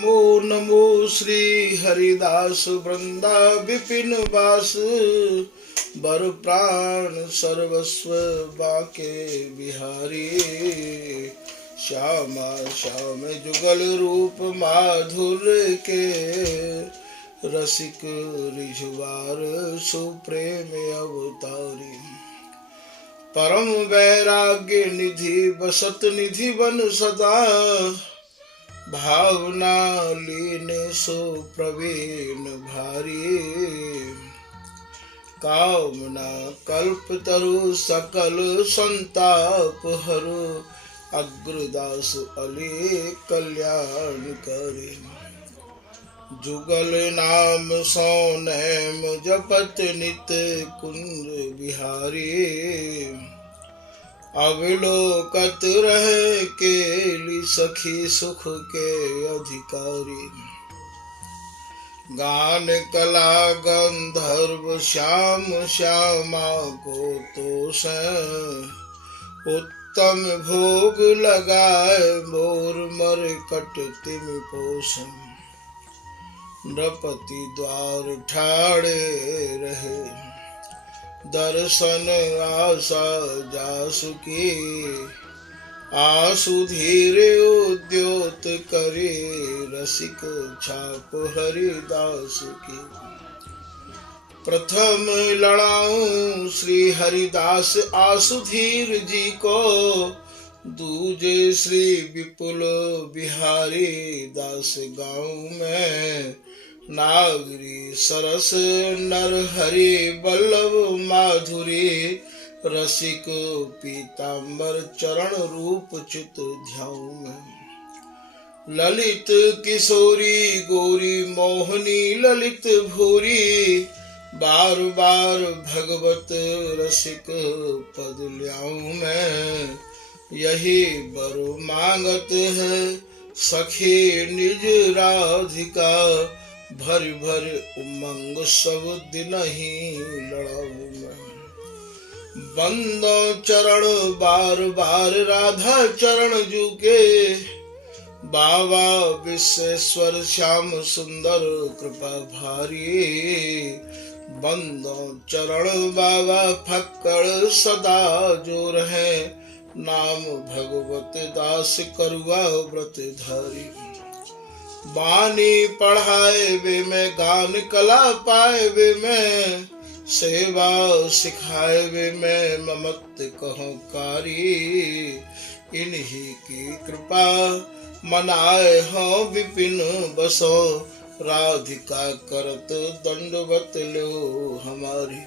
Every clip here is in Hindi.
नमो नमो श्री हरिदास वृंदा विपिन वास बर प्राण सर्वस्व बाके बिहारी। श्यामा श्याम जुगल रूप माधुर्य के रसिक रिझवार सुप्रेम अवतारी। परम वैराग्य निधि बसत निधि बन सदा भावना लीने सो प्रवीण भारी। कामना कल्प तरु सकल संताप हरु अग्रदास अली कल्याण करे। जुगल नाम सो नैम जपत नित कुंज बिहारी। अवलोकत रहे केली सखी सुख के अधिकारी। गान कला गंधर्व श्याम श्यामा को तोष उत्तम भोग लगाए मोर मर कट तिम पोषण। नृपति द्वार ठाड़े रहे दर्शन आशा जासु की। आसु धीर उद्योत करे रसिक छाप हरिदास की। प्रथम लड़ाऊं श्री हरिदास आसुधीर जी को। दूजे श्री विपुल बिहारी दास गाँव में। नागरी सरस नर हरि बल्लभ माधुरी। रसिक पीताम्बर चरण रूप चित ध्याऊ में। ललित किशोरी गोरी मोहनी ललित भूरी। बार बार भगवत रसिक पद ल्याऊं मैं। यही बर मांगत है सखी निज राधिका। भर भर उमंग सब दिन ही लड़ाऊं मैं। बंदो चरण बार बार राधा चरण जुके। बाबा विश्वेश्वर श्याम सुंदर कृपा भारी। बंदो चरण बाबा फक्कड़ सदा जो रहे। नाम भगवत दास करुआ व्रत धारी। बानी पढ़ाए वे में गान कला पाए वे में। सेवा सिखाए वे में ममत कहो कारी। इन्हीं की कृपा मनाए हो विपिन बसो। राधिका करत दंडवत लो हमारी।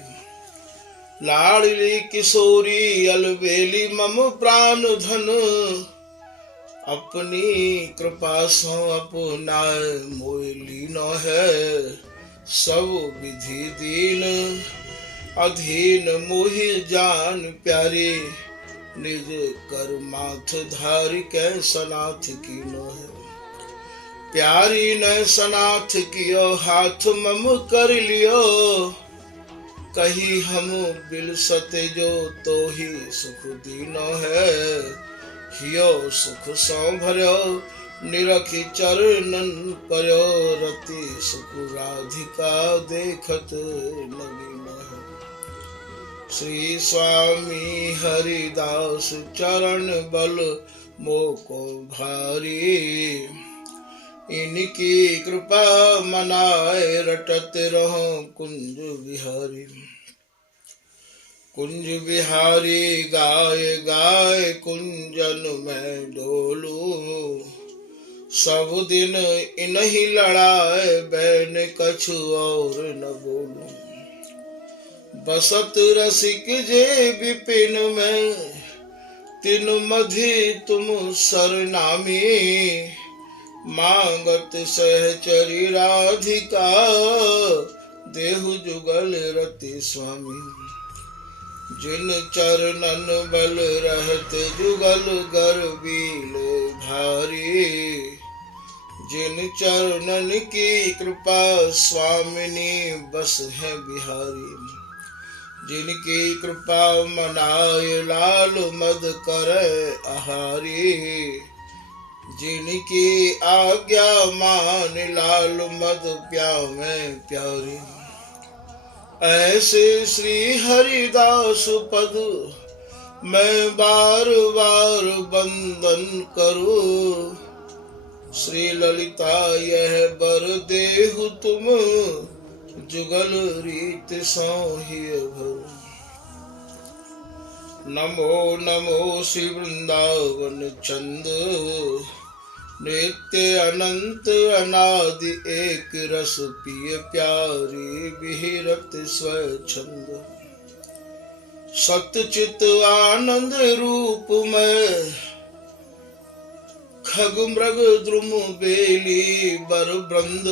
लाडली किशोरी अलबेली मम प्राण धन। अपनी कृपा सो अपनाए मोय लीनो है। सब विधि दीन अधीन मोहि जान प्यारी। निज कर माथ धारी कै सनाथ कीनो है। प्यारी न सनाथ कियो हाथ मम कर लियो। कही हम बिलसते जो तो ही सुख दीनो है। हियो सुख सौ भर्यो निरखी चरणन पर्यो। रति सुख राधिका देखत नवीन है। श्री स्वामी हरिदास चरण बल मोको भारी। इनकी कृपा मनाए रटत रहो कुंज बिहारी। कुंज बिहारी गाय गाय कुंजन में डोलू। सब दिन इन्हीं लड़ाए बैन कछु और न बोलू। बसत रसिक जे विपिन में तिन मधि तुम सरनामी। मांगत सहचरी राधिका देहु जुगल रति स्वामी। जिन चरणन बल रहत जुगल गर्वील भारी। जिन चरणन की कृपा स्वामिनी बस है बिहारी। जिनकी कृपा मनाए लाल मद करे आहारी। जिनकी आज्ञा मान लाल मद प्यावे प्यारी। ऐसे श्री हरिदास पद मैं बार बार वंदन करूं। श्री ललिता यह बर देहु तुम जुगल रीत सोहिय भर। नमो नमो श्री वृंदावन चंद नित्य अनंत अनादि एक रस पिय प्यारी विहरत स्वच्छंद। सतचित आनंद रूप में खग मृग द्रुम बेली बर वृंद।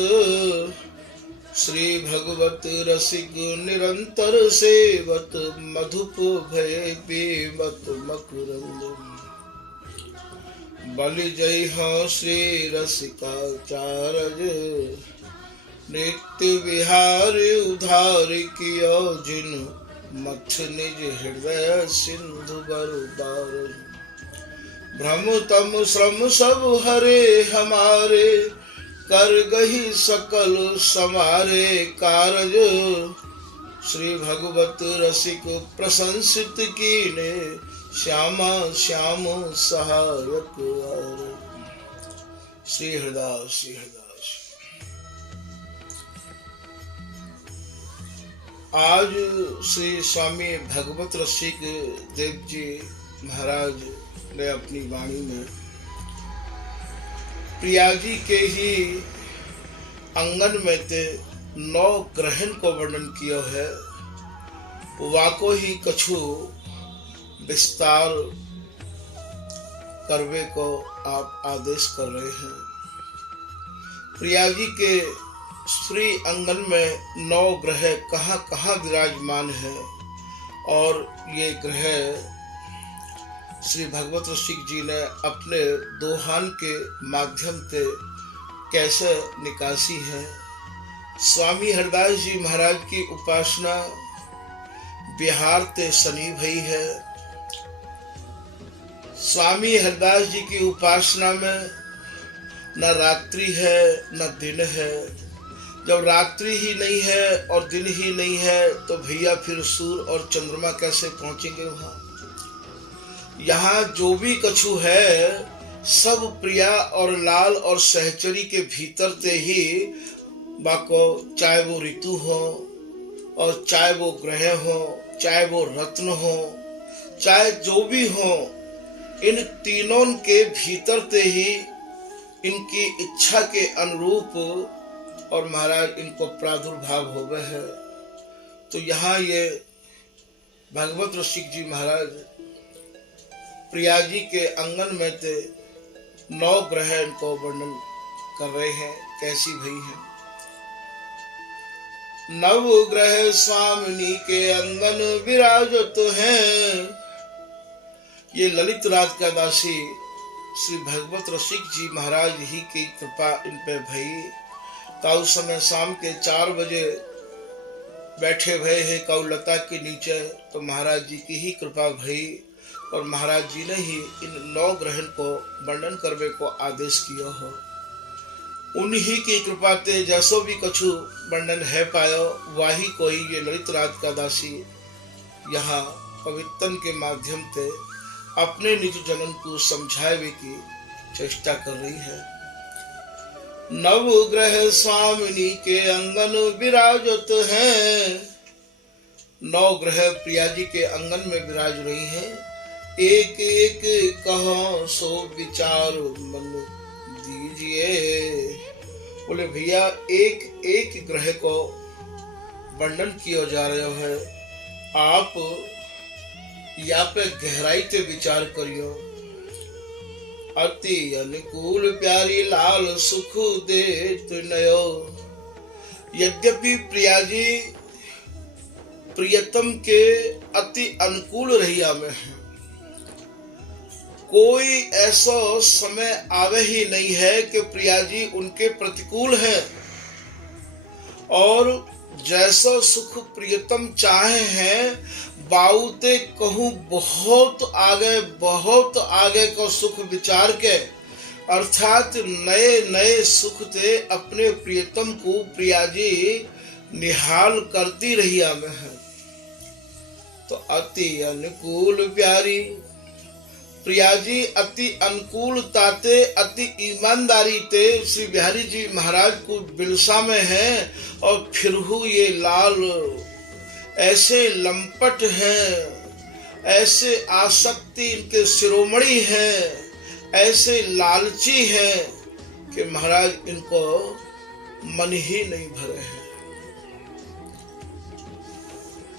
श्री भगवत रसिक निरंतर सेवत मधुप भय पीबत मकरंद। बलि जय हो श्री रसिकाचार्य नित्य विहार उधार कियो जिन मथ निज हृदय सिंधु बरदार। भ्रम तम श्रम सब हरे हमारे कर गही सकल समारे कारज। श्री भगवत रसिक प्रशंसित कीने श्यामा श्याम सहायक आर। श्री हरिदास श्री हरिदास। आज श्री स्वामी भगवत रसिक देव जी महाराज ने अपनी वाणी में प्रिया जी के ही अंगन में ते 9 ग्रहण को वर्णन किया है। वाको ही कछु विस्तार करवे को आप आदेश कर रहे हैं। प्रिया जी के श्री अंगन में 9 ग्रह कहाँ कहाँ विराजमान है और ये ग्रह श्री भगवत रसिक जी ने अपने दोहान के माध्यम से कैसे निकासी है। स्वामी हरिदास जी महाराज की उपासना बिहार ते शनि भई है। स्वामी हरिदास जी की उपासना में न रात्रि है न दिन है। जब रात्रि ही नहीं है और दिन ही नहीं है तो भैया फिर सूर्य और चंद्रमा कैसे पहुंचेंगे वहां। यहाँ जो भी कछु है सब प्रिया और लाल और सहचरी के भीतर से ही बाको, चाहे वो ऋतु हो और चाहे वो ग्रह हो, चाहे वो रत्न हो, चाहे जो भी हो, इन तीनों के भीतर से ही इनकी इच्छा के अनुरूप और महाराज इनको प्रादुर्भाव हो गए है। तो यहाँ ये भगवत रसिक जी महाराज प्रिया जी के अंगन में थे 9 ग्रह इनको वर्णन कर रहे हैं कैसी भई है। 9 ग्रह स्वामिनी के अंगन विराजत हैं। ये ललित राज का दासी श्री भगवत रसिक जी महाराज ही की कृपा इन पे भई। काउ समय शाम के 4 बजे बैठे भय है काउ लता के नीचे, तो महाराज जी की ही कृपा भई और महाराज जी ने ही इन 9 ग्रहण को वर्णन करने को आदेश किया हो। उन्हीं की कृपा ते जैसो भी कछु वर्णन है पायो, वाही कोई ये ललित राज का दासी यहाँ पवित्रन के माध्यम से अपने निज जनन को समझावे की चेष्टा कर रही है। 9 ग्रह स्वामिनी के अंगन विराजत हैं। 9 ग्रह प्रिया जी के अंगन में विराज रही हैं। एक एक कहो सो विचार मन दीजिए। बोले भैया एक एक ग्रह को वर्णन किया जा रहा है, आप या पे गहराई से विचार करियो। अति अनुकूल प्यारी लाल सुख देत नयो। यद्यपि प्रिया जी प्रियतम के अति अनुकूल रहिया में है, कोई ऐसा समय आवे ही नहीं है कि प्रिया जी उनके प्रतिकूल है। और जैसा सुख प्रियतम चाहे हैं, बाउते कहूँ बहुत आगे का सुख विचार के अर्थात नए नए सुख ते अपने प्रियतम को प्रिया जी निहाल करती रही आमे है। तो अति अनुकूल प्यारी प्रिया जी अति अनुकूलता ते अति ईमानदारी ते श्री बिहारी जी महाराज को बिलसा में है। और फिर ये लाल ऐसे लंपट हैं, ऐसे आसक्ति इनके शिरोमणि हैं, ऐसे लालची है कि महाराज इनको मन ही नहीं भरे हैं।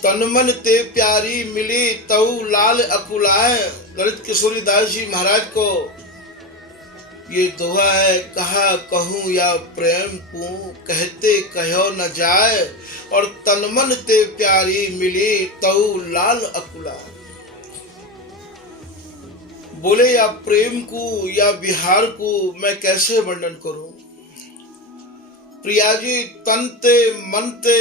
तन मन ते प्यारी मिली तऊ लाल अकुलाए। ललित किशोरी दास जी महाराज को ये दोहा है, कहा कहूँ या प्रेम को कहते कहो न जाए। और तन मन ते प्यारी मिली तऊ लाल अकुलाए। बोले या प्रेम को या विहार को मैं कैसे वर्णन करूं। प्रिया जी तन ते मन ते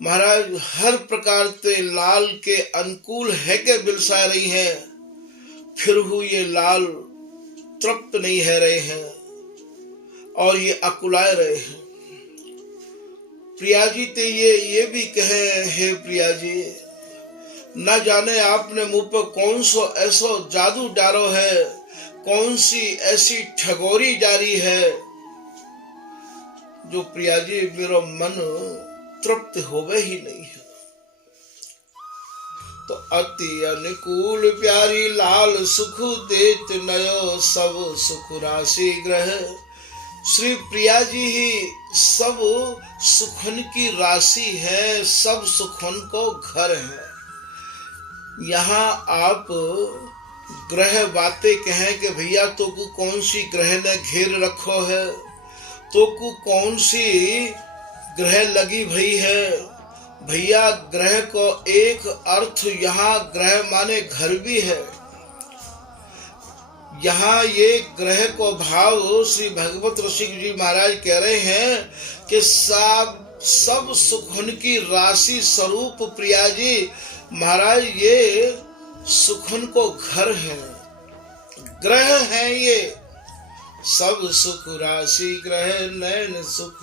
महाराज हर प्रकार ते लाल के अनुकूल है के बिलसा रही हैं। फिर ये लाल तृप्त नहीं है रहे हैं और ये अकुलाए रहे हैं। प्रिया जी ते ये भी कहे, हे प्रिया जी न जाने आपने मुंह पर कौन सो ऐसो जादू डालो है, कौन सी ऐसी ठगोरी जारी है जो प्रिया जी मेरा मन तृप्त होवे ही नहीं है। तो अति अनुकूल प्यारी लाल सुख देत नयो सब सुख राशि ग्रह। श्री प्रिया जी ही सब सुखन की राशि है, सब सुखन को घर है। यहाँ आप ग्रह बातें कहें कि भैया तो को कौन सी ग्रह ने घेर रखो है, तो को कौन सी ग्रह लगी भई है। भैया ग्रह को एक अर्थ यहाँ ग्रह माने घर भी है। यहाँ ये ग्रह को भाव श्री भगवत रसिक जी महाराज कह रहे हैं कि सब सुखन की राशि स्वरूप प्रिया जी महाराज ये सुखन को घर है, ग्रह है ये। सब सुख राशि ग्रह नैन सुख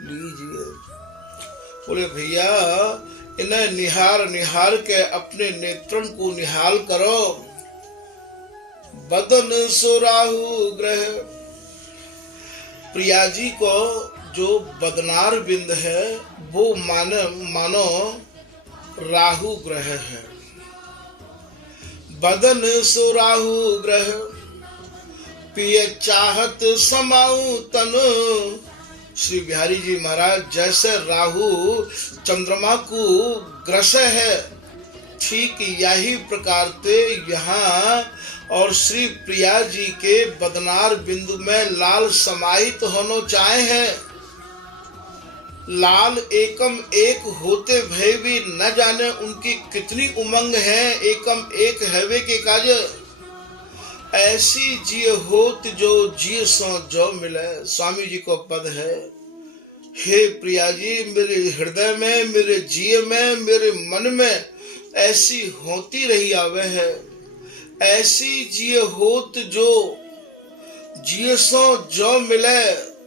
लीजिए। बोले भैया इन्हें निहार निहार के अपने नेत्रन को निहाल करो। बदन सुराहु ग्रह। प्रिया जी को जो बदनार बिंद है वो मानो राहु ग्रह है। बदन सुराहु ग्रह पिय चाहत समाऊ तन। श्री बिहारी जी महाराज जैसे राहु चंद्रमा को ग्रस है, ठीक यही प्रकार से यहाँ और श्री प्रिया जी के बदनार बिंदु में लाल समाहित होना चाहे हैं। लाल एकम एक होते भय भी न जाने उनकी कितनी उमंग है। एकम एक हैवे के काज ऐसी जिय होत जो जिय सो जो मिले। स्वामी जी को पद है, हे प्रिया जी मेरे हृदय में, मेरे जिय में, मेरे मन में ऐसी होती रही आवे है। ऐसी जिय होत जो जिय सो जो मिले।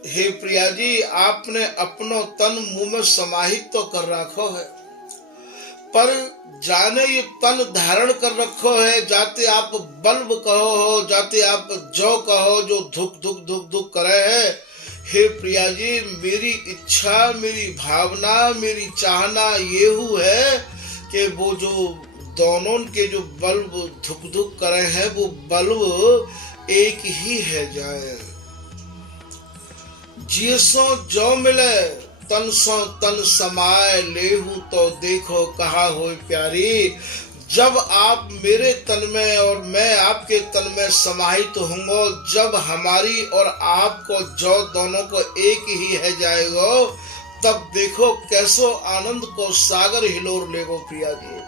हे प्रिया जी आपने अपनो तन मुंह में समाहित तो कर रखो है, पर जाने ये तन धारण कर रखो है। जाते आप बल्ब कहो हो, जाते आप जो कहो जो धुक धुक धुक धुक करे है। हे प्रिया जी मेरी इच्छा, मेरी भावना, मेरी चाहना ये है कि वो जो दोनों के जो बल्ब धुक धुक करे हैं वो बल्ब एक ही है जाए। जिसो जो मिले तन सो तन समाए लेहू तो देखो कहा होए प्यारी। जब आप मेरे तन में और मैं आपके तन में समाहित होंगे, जब हमारी और आपको जो दोनों को एक ही है जाएगो, तब देखो कैसो आनंद को सागर हिलोर लेगो प्रिया जी।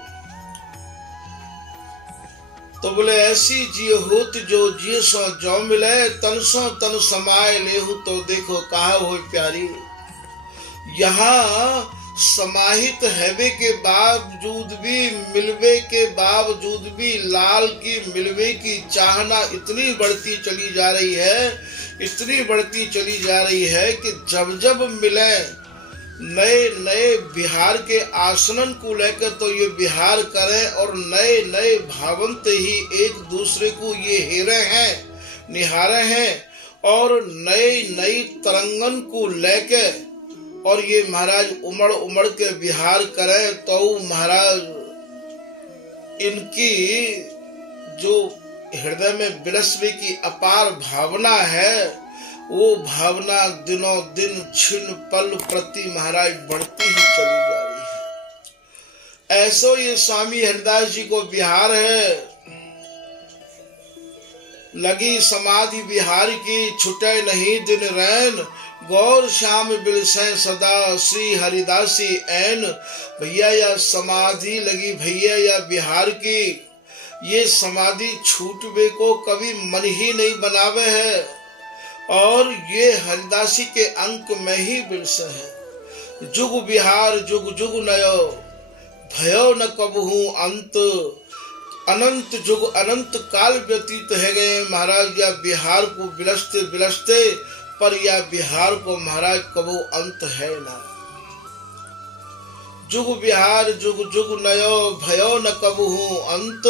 तो बोले ऐसी जिय होत जो जिय सो जो मिले, तन सो तन समाए लेहू तो देखो कहा हो प्यारी। यहाँ समाहित हैवे के बावजूद भी, मिलवे के बावजूद भी लाल की मिलवे की चाहना इतनी बढ़ती चली जा रही है, इतनी बढ़ती चली जा रही है कि जब जब मिले नए नए बिहार के आसनन को लेकर तो ये बिहार करें, और नए नए भावंत ही एक दूसरे को ये हेरे हैं, निहारे हैं, और नई नई तरंगन को लेके और ये महाराज उमड़ उमड़ के बिहार करें, तो महाराज इनकी जो हृदय में बिलसवे की अपार भावना है, वो भावना दिनों दिन छिन पल प्रति महाराज बढ़ती ही चली जा रही है। ऐसो ये स्वामी हरिदास जी को बिहार है, लगी समाधि बिहार की, छुटे नहीं दिन रैन, गौर श्याम बिलसें सदा श्री हरिदासी ऐन। भैया या समाधि लगी भैया या बिहार की, ये समाधि छूटवे को कभी मन ही नहीं बनावे है, और ये हरिदासी के अंक में ही बिलसे है। जुग बिहार जुग जुग नयो, भयो न कबहू अंत, अनंत जुग अनंत काल व्यतीत है गए महाराज या बिहार को बिलसते बिलसते, पर या बिहार को महाराज कबो अंत है ना। जुग बिहार जुग जुग नयो, भयो न कबहू अंत,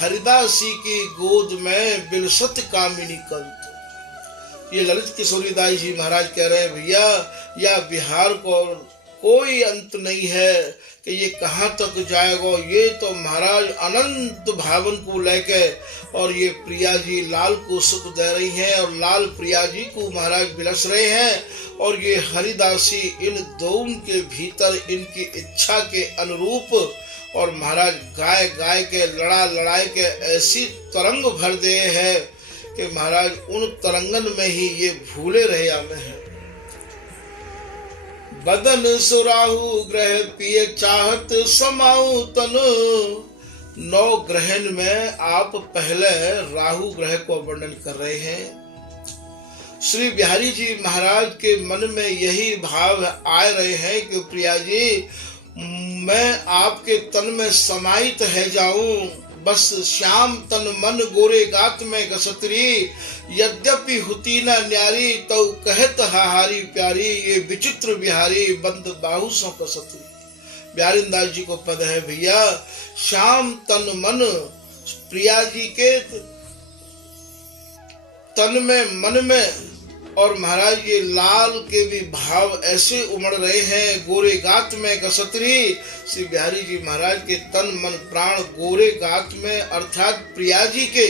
हरिदासी की गोद में बिलसत कामिनी कंत। ये ललित किशोरीदास जी महाराज कह रहे हैं भैया या बिहार को कोई अंत नहीं है कि ये कहाँ तक जाएगा। ये तो महाराज अनंत भावन को लेके, और ये प्रिया जी लाल को सुख दे रही हैं, और लाल प्रिया जी को महाराज बिलस रहे हैं, और ये हरिदासी इन दोनों के भीतर इनकी इच्छा के अनुरूप, और महाराज गाय गाय के लड़ा लड़ाई के ऐसी तरंग भर दे हैं कि महाराज उन तरंगन में ही ये भूले रहे आमे हैं। बदन सुराहु ग्रह पिए चाहत समाऊ तन, 9 ग्रहण में आप पहले राहु ग्रह को वर्णन कर रहे हैं। श्री बिहारी जी महाराज के मन में यही भाव आ रहे हैं कि प्रिया जी मैं आपके तन में समाहित है जाऊं, बस श्याम तन मन गोरे गात में गसतरी, यद्यपि हुती न न्यारी तो कहत हाहारी प्यारी, ये विचित्र बिहारी बंद बाहु सो कसतरी। बिहारीदास जी को पद है भैया, श्याम तन मन प्रिया जी के तन में मन में, और महाराज ये लाल के भी भाव ऐसे उमड़ रहे हैं, गोरे गात में गसतरी। श्री बिहारी जी महाराज के तन मन प्राण गोरे गात में, अर्थात प्रिया जी के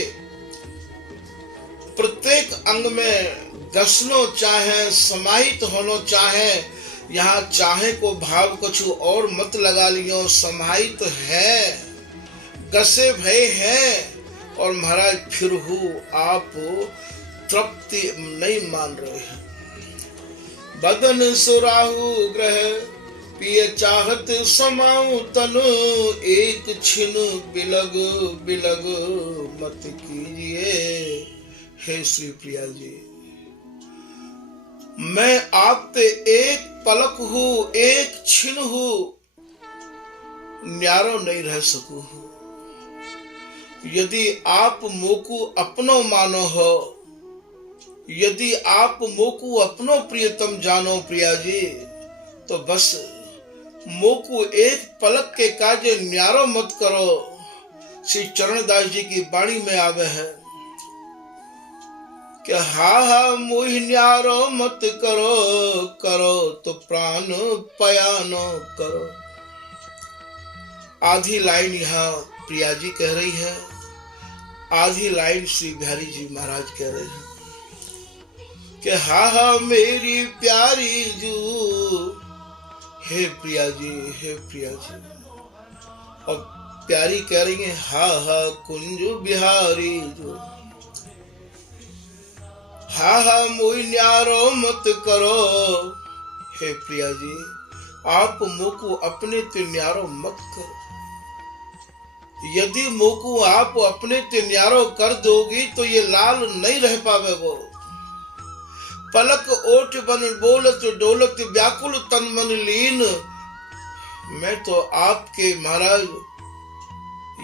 प्रत्येक अंग में गसनो चाहे, समाहित होनो चाहे। यहाँ चाहे को भाव कछु और मत लगा लियो, समाहित है, गसे भय है, और महाराज फिर हूँ आप तृप्ति नहीं मान रहे हैं। बदन सुराहु ग्रह पिए चाहत समाऊ तनु, एक छिन बिलग बिलग मत कीजिए। हे श्री प्रिया जी, मैं आपते एक पलक हूँ, एक छिन हूँ, न्यारो नहीं रह सकू हूँ। यदि आप मोकू अपनो मानो हो, यदि आप मोकू अपनो प्रियतम जानो प्रिया जी, तो बस मोकू एक पलक के काजे न्यारो मत करो। श्री चरणदास जी की वाणी में आवे है कि हा हा मोहि न्यारो मत करो, करो तो प्राण पयानो करो। आधी लाइन यहाँ प्रिया जी कह रही है, आधी लाइन श्री बिहारी जी महाराज कह रहे हैं कि हा हा मेरी प्यारी जू, हे प्रिया जी, हे प्रिया जी। और प्यारी कह रही है हा हा कुंज बिहारी जू, हा हा मोहि न्यारो मत करो। हे प्रिया जी, आप मोकू अपने ते न्यारो मत करो। यदि मोकू आप अपने ते न्यारो कर दोगी तो ये लाल नहीं रह पावे। वो पलक ओठ बन बोलत डोलत व्याकुल तन मन लीन, मैं तो आपके महाराज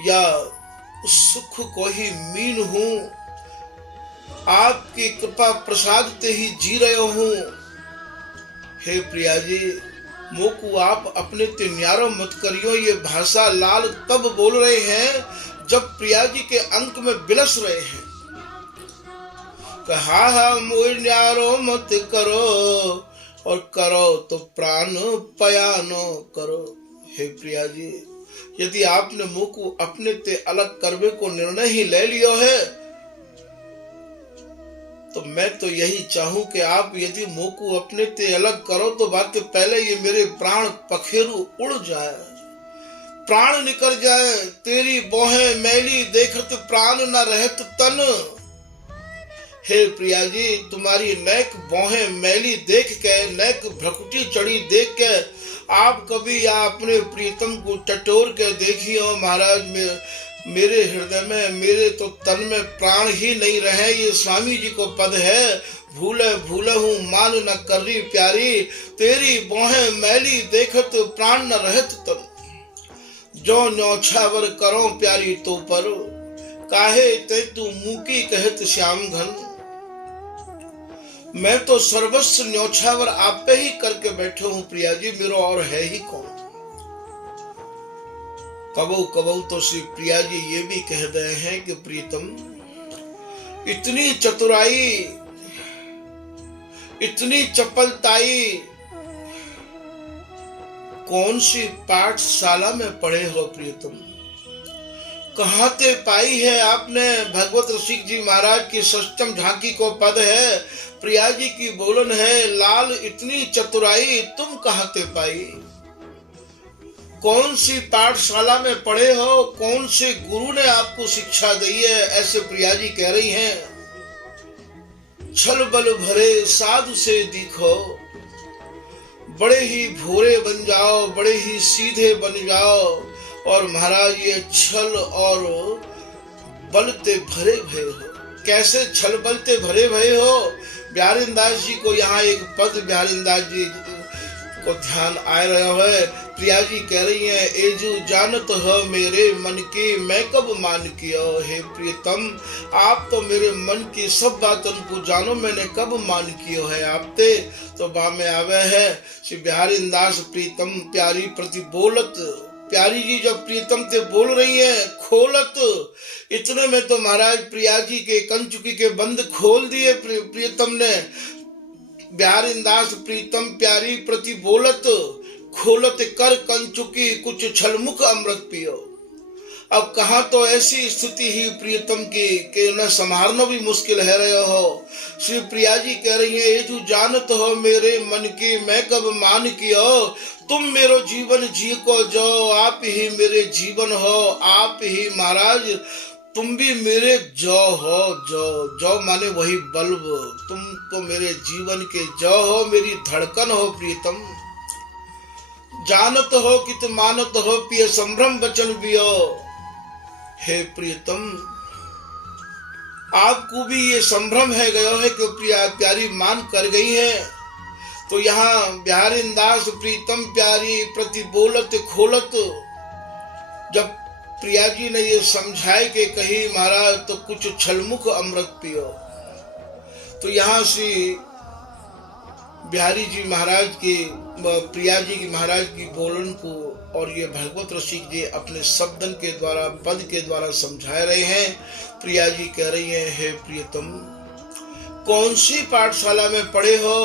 या सुख को ही मीन हूं, आपकी कृपा प्रसाद ते ही जी रहे हूं। हे प्रिया जी, मोकू आप अपने ते न्यारो मत करियो। ये भाषा लाल तब बोल रहे हैं जब प्रिया जी के अंक में बिलस रहे हैं। कहा मोर न्यारो मत करो, और करो तो प्राण पयानो करो। हे प्रिया जी, यदि आपने मोकू अपने ते अलग करने को निर्णय ही ले लियो है, तो मैं तो यही चाहूं कि आप यदि मोकू अपने ते अलग करो तो बात पहले ये मेरे प्राण पखेरु उड़ जाए, प्राण निकल जाए। तेरी बोहे मैली देखत प्राण न रहत तन। हे प्रिया जी, तुम्हारी नेक बोहे मैली देख के, नेक भ्रकुटी चढ़ी देख के आप कभी या अपने प्रीतम को टटोर के देखियो महाराज। मेरे हृदय में, मेरे तो तन में प्राण ही नहीं रहे। ये स्वामी जी को पद है, भूले भूले हूँ मान न करी प्यारी, तेरी बोहे मैली देखत प्राण न रहत तन। जो न्योछावर करो प्यारी तो पर, काहे ते तू मुकी कहत श्याम घन। मैं तो सर्वस्व न्योछावर आप पे ही करके बैठे हूँ प्रिया जी, मेरा और है ही कौन। कबो कबो तो श्री प्रिया जी ये भी कह रहे हैं कि प्रीतम, इतनी चतुराई, इतनी चपलताई कौन सी पाठशाला में पढ़े हो प्रीतम, कहाँ ते पाई है आपने। भगवत रसिक जी महाराज की सष्टम झांकी को पद है, प्रिया जी की बोलन है, लाल इतनी चतुराई तुम कहाँ ते पाई। कौन सी पाठशाला में पढ़े हो, कौन से गुरु ने आपको शिक्षा दी है, ऐसे प्रिया जी कह रही हैं। छल बल भरे साधु से दिखो, बड़े ही भोरे बन जाओ, बड़े ही सीधे बन जाओ। और महाराज ये छल और बलते भरे भय हो, कैसे छल बलते भरे भय हो। बिहारीदास जी को यहाँ एक पद बिहारीदास जी को ध्यान आ रहा है। प्रिया जी कह रही हैं, एजू जानत हो मेरे मन की मैं कब मान किया। हे प्रियतम, आप तो मेरे मन की सब बातों को जानो, मैंने कब मान किया है आपते। तो बा में आवे है श्री बिहारीदास प्रीतम प्यारी प्रति बोलत। प्यारी जी जब प्रीतम ते बोल रही है खोलत, इतने में तो महाराज प्रिया जी के कंचुकी के बंद खोल दिए प्रीतम ने। बिहारीदास प्रीतम प्यारी प्रति बोलत, खोलत कर कंचुकी कुछ छलमुख अमृत पियो। अब कहाँ तो ऐसी स्थिति ही प्रियतम की कि उन्हें संभालना भी मुश्किल है रहे हो। श्री प्रिया जी कह रही है, ये जो जानत हो मेरे मन की मैं कब मान कियो। तुम मेरो जीवन जी को जो, आप ही मेरे जीवन हो, आप ही महाराज तुम भी मेरे जो हो। जो माने वही बल्ब, तुम तो मेरे जीवन के जो हो, मेरी धड़कन हो प्रीतम। जानत हो कि तुम मानत हो पिय संभ्रम वचन बियो। हे प्रीतम, आपको भी ये संभ्रम है गयो है कि प्रिया प्यारी मान कर गई है। तो यहाँ बिहारीदास प्रीतम प्यारी प्रति बोलत खोलत, जब प्रिया जी ने ये समझाए कि कही महाराज तो कुछ छलमुख अमृत पियो। तो यहाँ श्री बिहारी जी महाराज की, प्रिया जी की महाराज की बोलन को और ये भगवत रसिक जी अपने शब्दन के द्वारा, पद के द्वारा समझा रहे हैं। प्रिया जी कह रही हैं, हे प्रियतम, कौन सी पाठशाला में पढ़े हो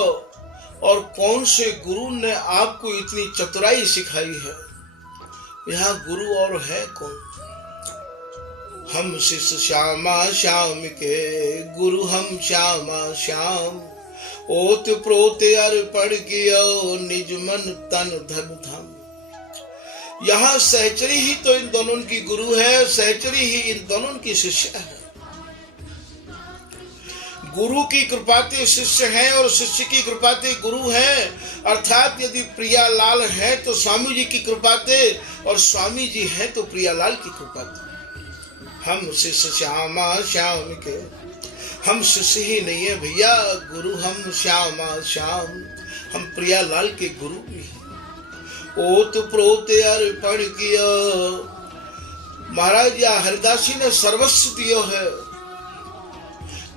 और कौन से गुरु ने आपको इतनी चतुराई सिखाई है। यहाँ गुरु और है कौन। हम शिष्य श्यामा श्याम के, गुरु हम श्यामा श्याम। ओत प्रोत अर्पण कियो, निज मन तन धन धाम। यहाँ सहचरी ही तो इन दोनों की गुरु है, सहचरी ही इन दोनों की शिष्य है। गुरु की कृपाते शिष्य हैं और शिष्य की कृपाते गुरु हैं। अर्थात यदि प्रियालाल है तो स्वामी जी की कृपाते, और स्वामी जी हैं तो प्रियालाल की कृपाते। हम शिष्य श्यामा श्याम के, हम शिष्य ही नहीं है भैया, गुरु हम श्यामा श्याम। हम प्रियालाल के गुरु भी हैं। ओत प्रोत अर्पण किया। महाराज या हरिदासी ने सर्वस्व दियो है,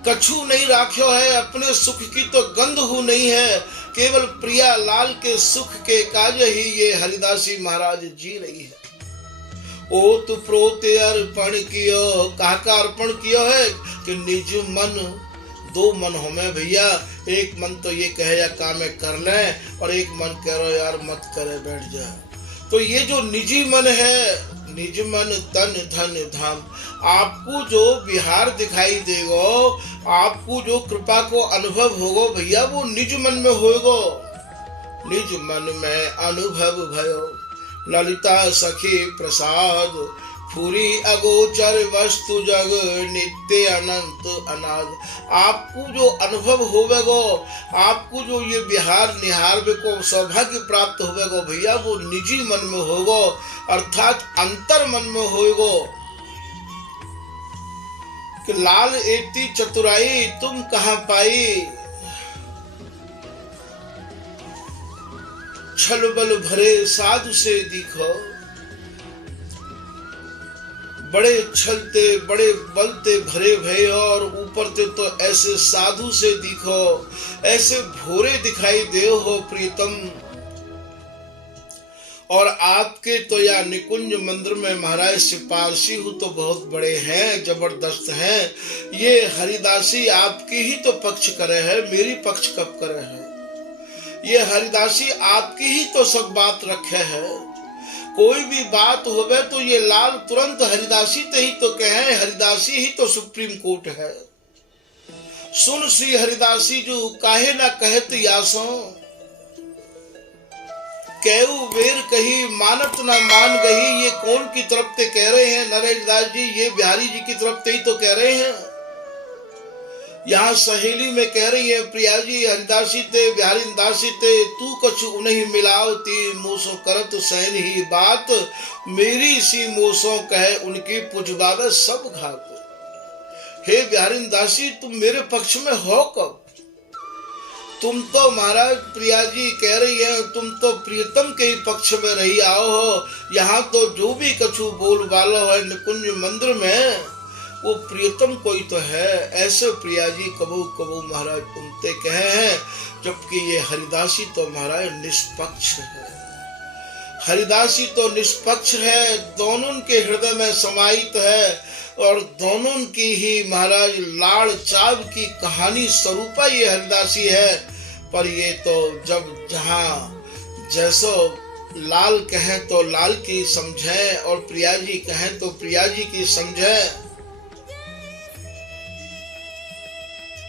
कछु नहीं राख्यो है, अपने सुख की तो गंध हु नहीं है, केवल प्रिया लाल के सुख के काज ही ये हरिदासी महाराज जी रही है। ओत प्रोत अर्पण कियो, कहा का अर्पण कियो है कि निज मन, दो मन हो में भैया, एक मन तो ये कहे या काम कर ले, और एक मन कह रहा यार मत करे बैठ जा। तो ये जो निजी मन है, निज मन तन धन धाम, आपको जो विहार दिखाई देगो, आपको जो कृपा को अनुभव होगो भैया, वो निज मन में होगो। निज मन में अनुभव भयो, ललिता सखी प्रसाद, फूरी अगोचर वस्तु जग नित्य अनंत अनाद। आपको जो अनुभव होवेगो, आपको जो ये विहार निहार को सौभाग्य प्राप्त होवेगो भैया, वो निजी मन में होगो, अर्थात अंतर मन में होगो। कि लाल एती चतुराई तुम कहाँ पाई, छल बल भरे साधु से दिखो। बड़े छलते बड़े बलते भरे भय, और ऊपर ते तो ऐसे साधु से दिखो, ऐसे भोरे दिखाई दे हो प्रीतम। और आपके तो या निकुंज मंदिर में महाराज सिपारसी हो तो बहुत बड़े हैं, जबरदस्त हैं। ये हरिदासी आपकी ही तो पक्ष करे है, मेरी पक्ष कब करे है। ये हरिदासी आपकी ही तो सब बात रखे है। कोई भी बात होवे तो ये लाल तुरंत हरिदासी ते ही तो कहे, हरिदासी ही तो सुप्रीम कोर्ट है। सुन श्री हरिदासी जो काहे ना कहत यासो, कहू वेर कही मानत ना मान गही। ये कौन की तरफ से कह रहे हैं नरेश दास जी, ये बिहारी जी की तरफ से ही तो कह रहे हैं। यहाँ सहेली में कह रही है प्रिया जी हरिदासी ते बिहारी दासी ते, तू कछु उन्हीं मिलावती मोसो करत सहन ही बात, मेरी सी मोसो कहे उनकी पुजबावे सब घात। हे बिहारी दासी तुम मेरे पक्ष में हो कब? तुम तो महाराज प्रिया जी कह रही है, तुम तो प्रियतम के ही पक्ष में रही आओ हो। यहाँ तो जो भी कछु बोल वालो है निकुंज मंदिर में, वो प्रियतम कोई तो है। ऐसे प्रिया जी कबू कबू महाराज तुमते कहे हैं, जबकि ये हरिदासी तो महाराज निष्पक्ष है। हरिदासी तो निष्पक्ष है, दोनों के हृदय में समाहित है, और दोनों की ही महाराज लाड़ चाव की कहानी स्वरूपा ये हरिदासी है। पर ये तो जब जहाँ जैसो लाल कहें तो लाल की समझे, और प्रिया जी कहें तो प्रिया जी की समझे।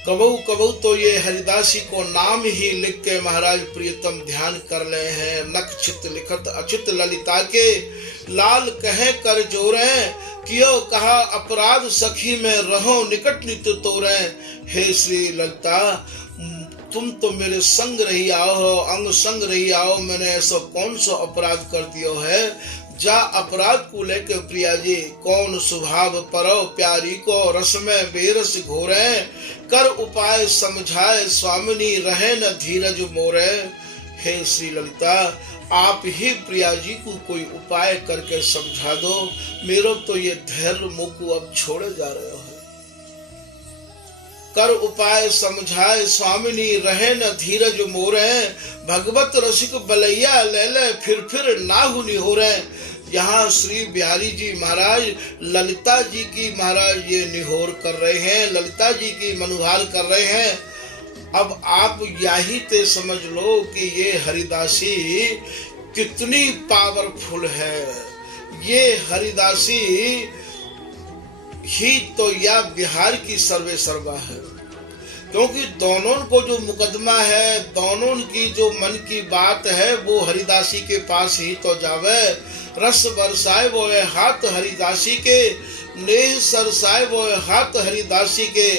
कबू कबू तो ये हरिदासी को नाम ही लिख के महाराज प्रियतम ध्यान कर ले हैं। नख चित लिखत अचित ललिता के, लाल कहे कर जोरे, कियो कहा अपराध सखी में रहो निकट नित तोरे। हे श्री ललिता तुम तो मेरे संग रही आओ हो, अंग संग रही आओ, मैंने ऐसा कौन सा अपराध कर दियो है। जा अपराध को लेकर प्रिया जी कौन स्वभाव परो प्यारी को, रस में बेरस घोरे, कर उपाय समझाए स्वामिनी रहे न धीरज मोरे। हे श्री ललिता आप ही प्रिया जी को कोई उपाय करके समझा दो, मेरो तो ये धैर्य मुकु अब छोड़े जा रहे हो। कर उपाय समझाए स्वामिनी रहे न धीरज मोरे, भगवत रसिक बलैया ले ले फिर नाहु निहोरे। यहाँ श्री बिहारी जी महाराज ललिता जी की महाराज ये निहोर कर रहे हैं, ललिता जी की मनुहार कर रहे हैं। अब आप यही ते समझ लो कि ये हरिदासी कितनी पावरफुल है। ये हरिदासी ही तो या बिहार की सर्वे सर्वा है, क्योंकि दोनों को जो मुकदमा है, दोनों की जो मन की बात है, वो हरिदासी के पास ही तो जावे। रस बरसाए वो हाथ हरिदासी के, नेह सरसाए वो हाथ हरिदासी के,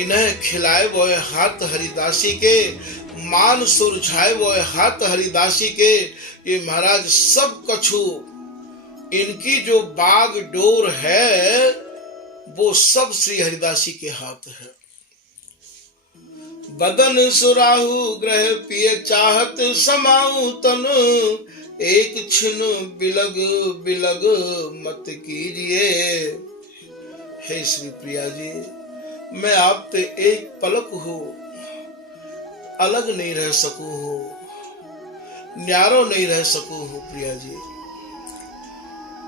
इन्हें खिलाए वो हाथ हरिदासी के, मान सुरझाए वो हाथ हरिदासी के। ये महाराज सब कछु इनकी जो बाग डोर है वो सब श्री हरिदासी के हाथ है। बदन सुराहु ग्रह पिए चाहत समाऊ तन, एक छिन बिलग बिलग मत कीजिए। हे श्री प्रिया जी, मैं आपसे एक पलक हो अलग नहीं रह सकूं हो, न्यारो नहीं रह सकूं हो प्रिया जी।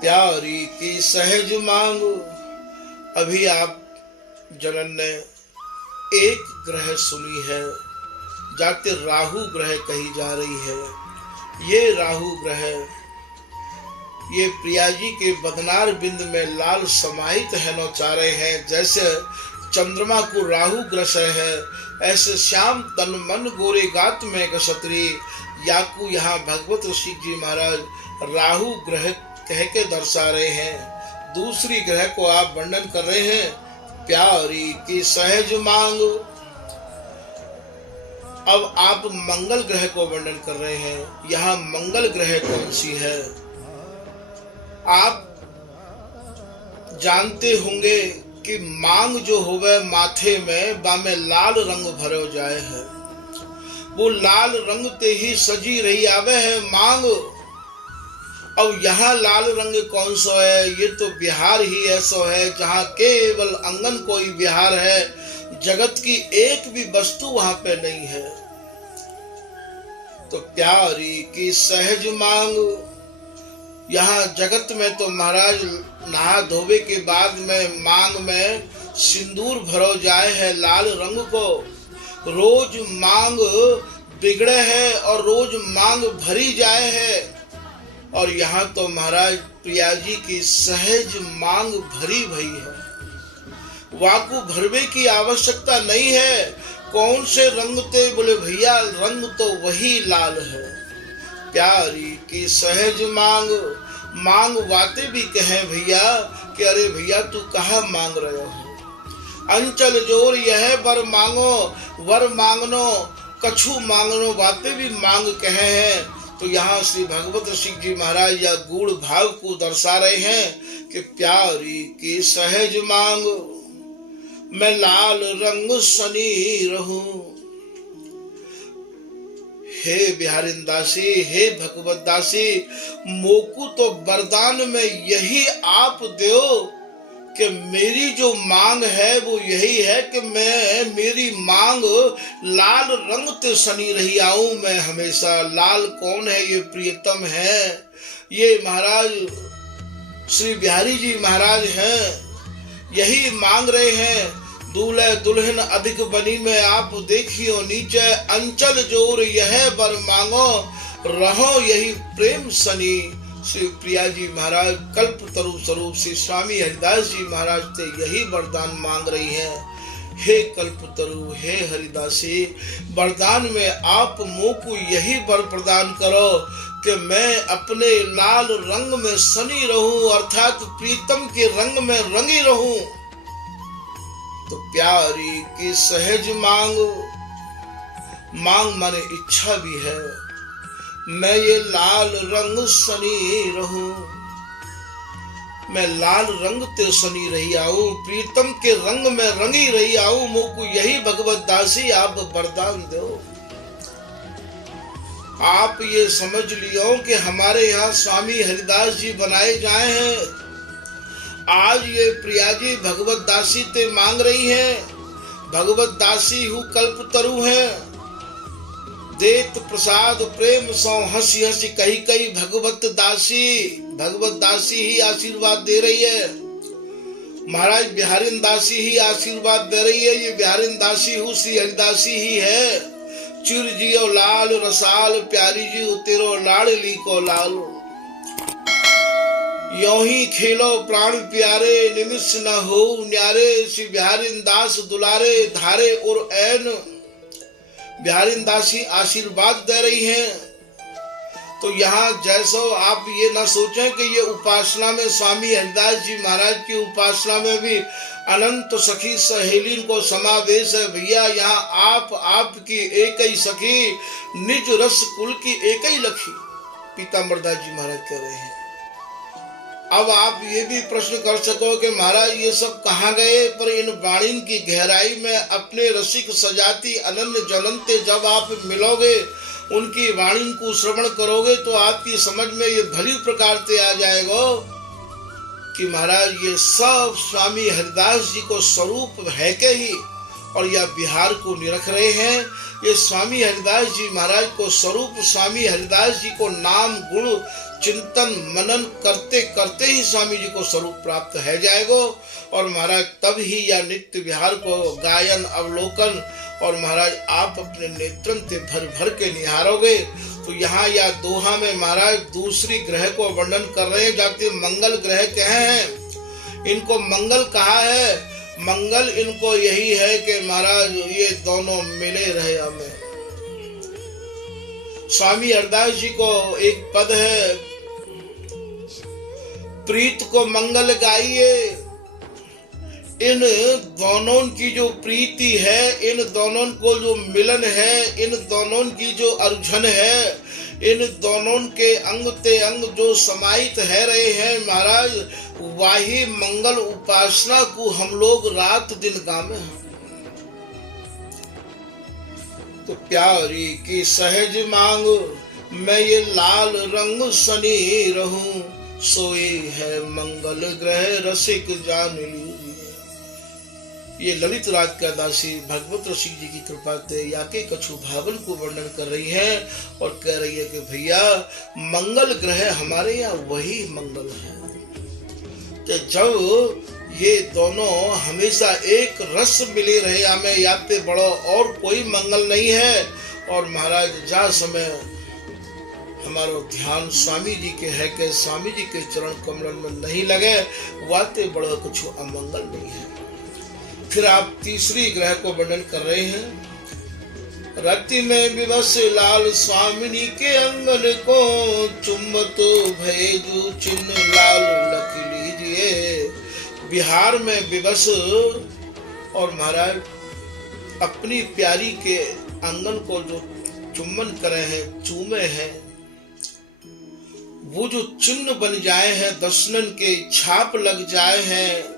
प्यारी की सहज मांग। अभी आप जनन ने एक ग्रह सुनी है, जाते राहु ग्रह कही जा रही है। ये राहु ग्रह ये प्रिया जी के बदनार बिंद में लाल समाहित है नौचारे हैं। जैसे चंद्रमा को राहु ग्रस है, ऐसे श्याम तन मन गोरे गात में क्षत्रि याकू यहाँ भगवत ऋषि जी महाराज राहु ग्रह कह के दर्शा रहे हैं। दूसरी ग्रह को आप वर्णन कर रहे हैं, प्यारी की सहज मांग। अब आप मंगल ग्रह को वर्णन कर रहे हैं। यहाँ मंगल ग्रह कौन सी है? आप जानते होंगे कि मांग जो होवे माथे में बामे लाल रंग भरो जाए है। वो लाल रंग ते ही सजी रही आवे है मांग। अब यहाँ लाल रंग कौन सा है? ये तो बिहार ही ऐसा है जहाँ केवल अंगन कोई बिहार है, जगत की एक भी वस्तु वहां पे नहीं है। तो प्यारी की सहज मांग। यहाँ जगत में तो महाराज नहा धोवे के बाद में मांग में सिंदूर भरो जाए है लाल रंग को। रोज मांग बिगड़े है और रोज मांग भरी जाए है। और यहाँ तो महाराज प्रिया जी की सहज मांग भरी भई है। वाकु भरवे की आवश्यकता नहीं है। कौन से रंग थे? बोले भैया रंग तो वही लाल है। प्यारी की सहज मांग। मांग वाते भी कहे भैया कि अरे भैया तू कहाँ मांग रहे हो? अंचल जोर यह वर मांगो, वर मांगनो कछु मांगनो, वाते भी मांग कहे हैं। तो यहाँ श्री भगवत सिंह जी महाराज या गूढ़ भाव को दर्शा रहे हैं कि प्यारी की सहज मांग। मैं लाल रंग सनी रहूं। हे बिहारिन दासी, हे भगवत दासी, मोकू तो वरदान में यही आप दो कि मेरी जो मांग है वो यही है कि मैं मेरी मांग लाल रंग ते सनी रही आऊं मैं हमेशा। लाल कौन है? ये प्रियतम है। ये महाराज श्री बिहारी जी महाराज हैं, यही मांग रहे हैं। दूल्हे दुल्हन अधिक बनी में आप देखियो नीचे, अंचल जोर यह वर मांगो, रहो यही प्रेम सनी। श्री प्रिया जी महाराज कल्प तरु स्वरूप श्री स्वामी हरिदास जी महाराज से यही वरदान मांग रही हैं। हे कल्प तरु, हे हरिदासी, वरदान में आप मोह को यही वर प्रदान करो कि मैं अपने लाल रंग में सनी रहूं, अर्थात प्रीतम के रंग में रंगी रहूं। तो प्यारी की सहज मांग। मांग माने इच्छा भी है। मैं ये लाल रंग सनी रहूं, मैं लाल रंग ते सनी रही आऊं, प्रीतम के रंग में रंगी रही आऊं। मोको यही भगवत दासी आप वरदान दो। आप ये समझ लियो कि हमारे यहाँ स्वामी हरिदास जी बनाए जाए हैं। आज ये प्रिया जी भगवत दासी ते मांग रही हैं। भगवत दासी हूँ कल्प तरु है। देत प्रसाद प्रेम सौ हंसी हंसी कही कही भगवत दासी ही आशीर्वाद दे रही है। महाराज बिहारिन दासी ही आशीर्वाद दे रही है। ये बिहारिन दासी हूँ श्री हरिदासी ही है। चिर जियो लाल रसाल, प्यारी जी तेरो लाडली को लाल। यों ही खेलो प्राण प्यारे, निमिष न हो न्यारे, श्री बिहारिन दास दुलारे धारे और ऐन। बिहारिन दासी आशीर्वाद दे रही हैं। तो यहाँ जैसो आप ये ना सोचें कि ये उपासना में स्वामी हरिदास जी महाराज की उपासना में भी अनंत सखी सहेलीन को समावेश है। भैया यहाँ आपकी एक ही सखी, निज रस कुल की एक ही लखी, पीताम्बरदास जी महाराज कह रहे हैं। अब आप ये भी प्रश्न कर सको कि महाराज ये सब कहाँ गए, पर इन वाणी की गहराई में अपने रसिक सजाती अनन्य जनंते जब आप मिलोगे, उनकी वाणी को श्रवण करोगे तो आपकी समझ में ये भली प्रकार से आ जाएगा कि महाराज ये सब स्वामी हरिदास जी को स्वरूप है के ही और यह बिहार को निरख रहे हैं। ये स्वामी हरिदास जी महाराज को स्वरूप स्वामी हरिदास जी को नाम गुण चिंतन मनन करते करते ही स्वामी जी को स्वरूप प्राप्त है जाएगा। और महाराज तब ही यह नित्य विहार को गायन अवलोकन और महाराज आप अपने नेत्रन से भर भर के निहारोगे। तो यहाँ या दोहा में महाराज दूसरी ग्रह को वर्णन कर रहे हैं, जाते मंगल ग्रह कहे हैं, इनको मंगल कहा है। मंगल इनको यही है कि महाराज ये दोनों मिले रहे हमें। स्वामी हरिदास जी को एक पद है, प्रीत को मंगल गाइए। इन दोनों की जो प्रीति है, इन दोनों को जो मिलन है, इन दोनों की जो अर्जन है, इन दोनों के अंग ते अंग जो समाहित है रहे हैं महाराज, वही मंगल उपासना को हम लोग रात दिन गावे हैं। तो प्यारी की सहज मांग मैं ये लाल रंग सनी रहूं, सोई है मंगल ग्रह रसिक जान लीजिए। ये ललित राज का दासी भगवत रसिक जी की कृपा से याके कछु भावन को वर्णन कर रही है और कह रही है कि भैया मंगल ग्रह हमारे यहाँ वही मंगल है। तो जब ये दोनों हमेशा एक रस मिले रहे हमें, याते बड़ो और कोई मंगल नहीं है। और महाराज जा समय हमारो ध्यान स्वामी जी के है के स्वामी जी के चरण कमल में नहीं लगे, वाते बड़ो कुछ अमंगल नहीं है। फिर आप तीसरी ग्रह को वर्णन कर रहे हैं, रति में विवश लाल स्वामिनी के अंगन को, चुम्बत भेजू चिन्ह लाल लख लीजिए। बिहार में विवश और महाराज अपनी प्यारी के आंगन को जो चुम्बन करे हैं, चूमे हैं, वो जो चिन्ह बन जाए हैं, दर्शनन के छाप लग जाए हैं,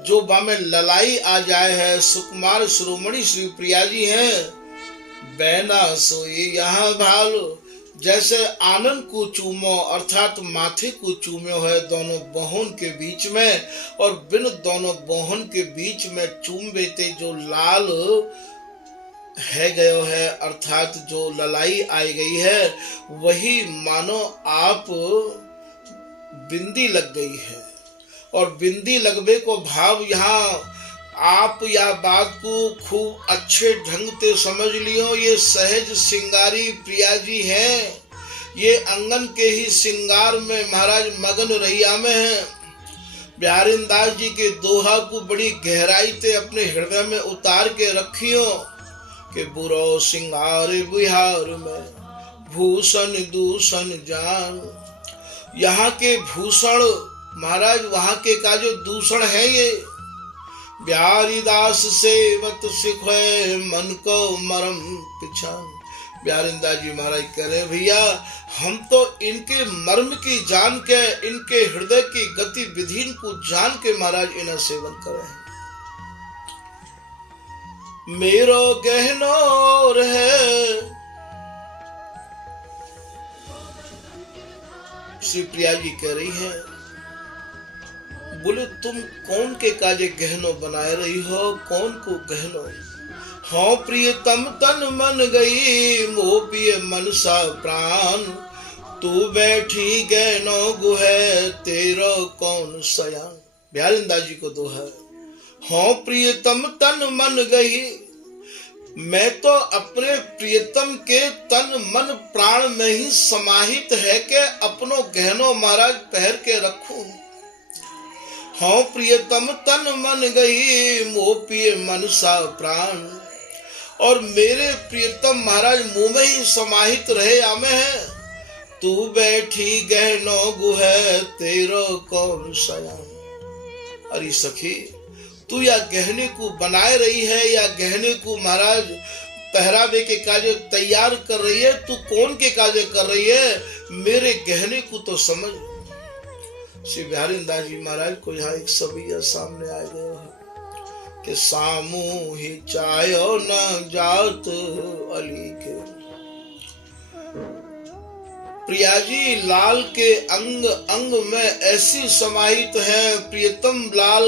जो बामे ललाई आ जाए है। सुकुमार शिरोमणि श्री प्रिया जी हैं, बैना सोई यहाँ भालो, जैसे आनंद को चूमो अर्थात माथे को चूमो है दोनों बोहन के बीच में, और बिन दोनों बोहन के बीच में चूम बेते जो लाल है गयो है अर्थात जो ललाई आई गई है, वही मानो आप बिंदी लग गई है। और बिंदी लगबे को भाव यहाँ आप या बात को खूब अच्छे ढंग से समझ लियो। ये सहज सिंगारी प्रिया जी हैं, ये अंगन के ही सिंगार में महाराज मगन रैया में हैं। बिहारीन दास जी के दोहा को बड़ी गहराई से अपने हृदय में उतार के रखियो कि बुरो सिंगार बिहार में भूषण दूषण जान। यहाँ के भूषण महाराज वहां के का जो दूषण है, ये बिहारी दास सेवत सिखे मन को मरम पिछान। बिहारी दास जी महाराज कह रहे भैया हम तो इनके मर्म की जान के, इनके हृदय की गति विधि को जान के महाराज इन्हें सेवन करे। मेरो गहनोर है, श्री प्रिया जी कह रही है, बोले तुम कौन के काजे गहनो बनाए रही हो, कौन को गहनो? हाँ प्रियतम तन मन गई मोह पिय मनसा प्राण, तू बैठी गहनो गुहे तेरो कौन सयान। बिहारी दास जी को दोहा है, हाँ प्रियतम तन मन गई, मैं तो अपने प्रियतम के तन मन प्राण में ही समाहित है के अपनो गहनो महाराज पहर के रखूं। हाँ प्रियतम तन मन गई मोह पिए मनसा प्राण, और मेरे प्रियतम महाराज मुंह में ही समाहित रहे आमे है। तू बैठी गहनो गुहे तेरो कौन सयान। अरे सखी तू या गहने को बनाए रही है या गहने को महाराज पहरावे के काजे तैयार कर रही है, तू कौन के काजे कर रही है, मेरे गहने को तो समझ। श्री बिहारी दास जी महाराज को यहाँ एक सबिया सामने आ गया है कि सामू ही चायो न जात अली के। प्रिया जी लाल के अंग अंग में ऐसी समाहित है, प्रियतम लाल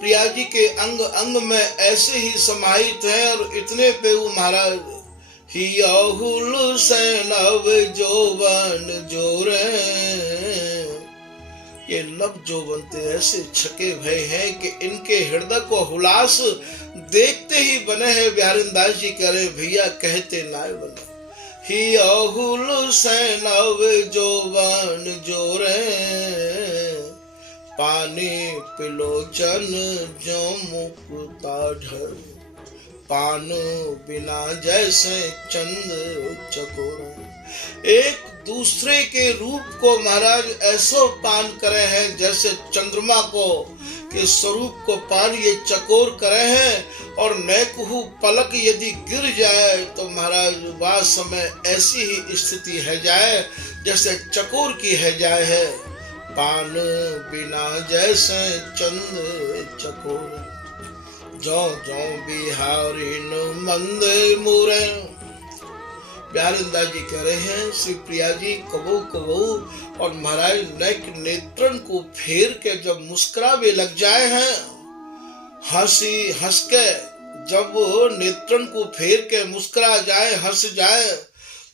प्रिया जी के अंग अंग में ऐसे ही समाहित है। और इतने पे वो महाराज हियाहुल से नव जोवन जोरे, ये नव जोबनते ऐसे छके भय हैं कि इनके हृदय को हुलास देखते ही बने हैं। बिहारीदास जी कह रहे भैया कहते नाय बने, हियाहुल से नव जोवन जोरे, पानी पिलोचन जो मुक्ता ढर, पान बिना जैसे चंद चकोर। एक दूसरे के रूप को महाराज ऐसो पान करे हैं जैसे चंद्रमा को के स्वरूप को पान ये चकोर करे हैं। और नैकुहु पलक यदि गिर जाए तो महाराज वह समय ऐसी ही स्थिति है जाए जैसे चकोर की है जाए है। पान बिना जैसे चंद चकोर, जो जो बिहारी मंद मुरे। बिहारीदास जी कह रहे हैं श्री प्रिया जी कबो कबो और महाराज नेक नेत्रन को फेर के जब मुस्कुरावे लग जाए हैं, हंसी हंस के जब नेत्रन को फेर के मुस्कुरा जाए हंस जाए,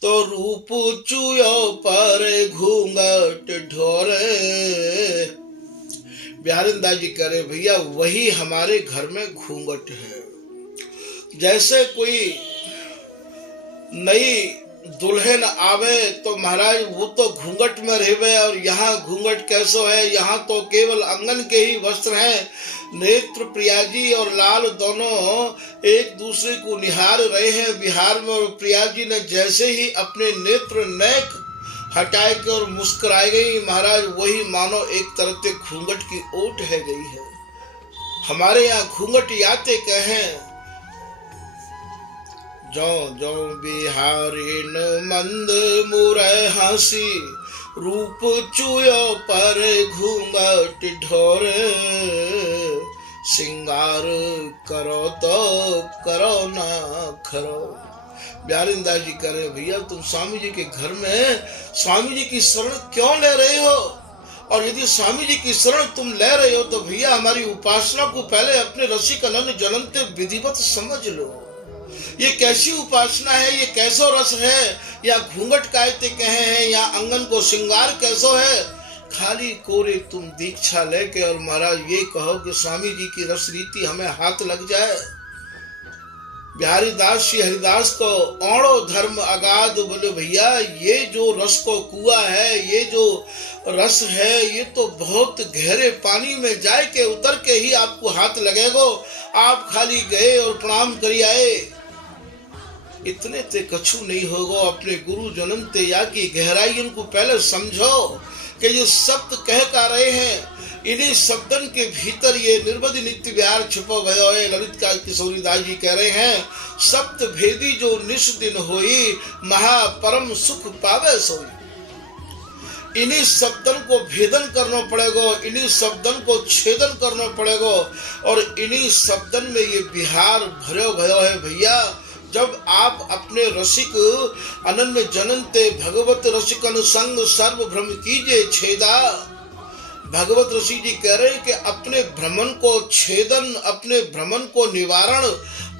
तो रूप चूयो पर घूंघट ढोरे। बिहारीदास जी कह रहे भैया वही हमारे घर में घूंघट है। जैसे कोई नई दुल्हन आवे तो महाराज वो तो घूंघट में रहवे, और यहाँ घूंघट कैसो है, यहाँ तो केवल अंगन के ही वस्त्र हैं। नेत्र प्रिया जी और लाल दोनों एक दूसरे को निहार रहे हैं बिहार में, और प्रिया जी ने जैसे ही अपने नेत्र नेक हटाए के और मुस्कुराई गई महाराज वही मानो एक तरह से घूंघट की ओट है गई है। हमारे यहाँ घूंघट याते कहें, जो जो बिहारी मंद मुरे हंसी, रूप चूयो पर घूंघट ढोरे, सिंगार करो तो करो ना खरो। बिहारीदास जी कह रहे भैया तुम स्वामी जी के घर में स्वामी जी की शरण क्यों ले रहे हो, और यदि स्वामी जी की शरण तुम ले रहे हो तो भैया हमारी उपासना को पहले अपने रसिक अनन्य जननते विधिवत समझ लो। ये कैसी उपासना है, ये कैसो रस है, या घूंघट कायते कहे हैं, या अंगन को श्रृंगार कैसो है। खाली कोरे तुम दीक्षा लेके और महाराज ये कहो कि स्वामी जी की रस रीति हमें हाथ लग जाए। बिहारीदास श्री हरिदास को औड़ो धर्म अगाध, बोले भैया ये जो रस को कुआ है, ये जो रस है, ये तो बहुत गहरे पानी में जाए के उतर के ही आपको हाथ लगेगो। आप खाली गए और प्रणाम करी आए, इतने ते कछु नहीं होगा। अपने गुरु जन्म ते या की गहराई उनको पहले समझो कि ये शब्द कह का रहे हैं, इन्हीं शब्दन के भीतर ये निर्वधि नित्य विहार छुपो भयो है। ललित का किशोरीदास जी कह रहे हैं, सप्त भेदी जो निश दिन होई, महा परम सुख पावे सोई। इन्हीं शब्दन को भेदन करना पड़ेगा, इन्हीं शब्दन को छेदन करना पड़ेगा, और इन्हीं शब्दन में ये बिहार भरो भयो है भैया। जब आप अपने रसिक अनन्य जननते भगवत रसिकन संग सर्व भ्रम कीजिए छेदा। भगवत ऋषि जी कह रहे हैं कि अपने भ्रमण को छेदन, अपने भ्रमण को निवारण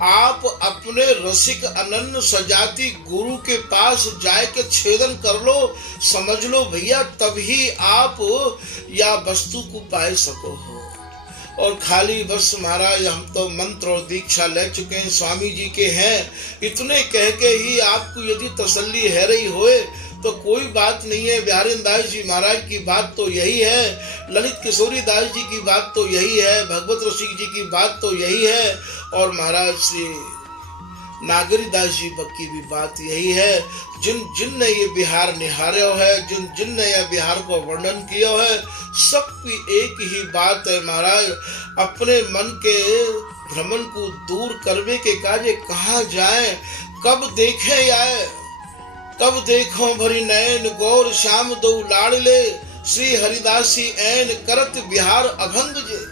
आप अपने रसिक अनन्य सजाति गुरु के पास जाए के छेदन कर लो, समझ लो भैया, तभी आप या वस्तु को पाए सको हो। और खाली बस महाराज हम तो मंत्र और दीक्षा ले चुके हैं, स्वामी जी के हैं, इतने कह के ही आपको यदि तसल्ली है रही होए तो कोई बात नहीं है। बिहारीदास जी महाराज की बात तो यही है, ललित किशोरीदास जी की बात तो यही है, भगवत रसिक जी की बात तो यही है, और महाराज श्री नागरीदास जी की भी बात यही है। जिन जिन ने ये बिहार निहारे है, जिन जिन ने यह बिहार को वर्णन किया है, सबकी एक ही बात है महाराज, अपने मन के भ्रमण को दूर करने के काजे कहाँ जाए, कब देखे आए, कब देखो भरी नैन, गौर श्याम दो लाड़ले, श्री हरिदासी ऐन करत बिहार अभंग जे।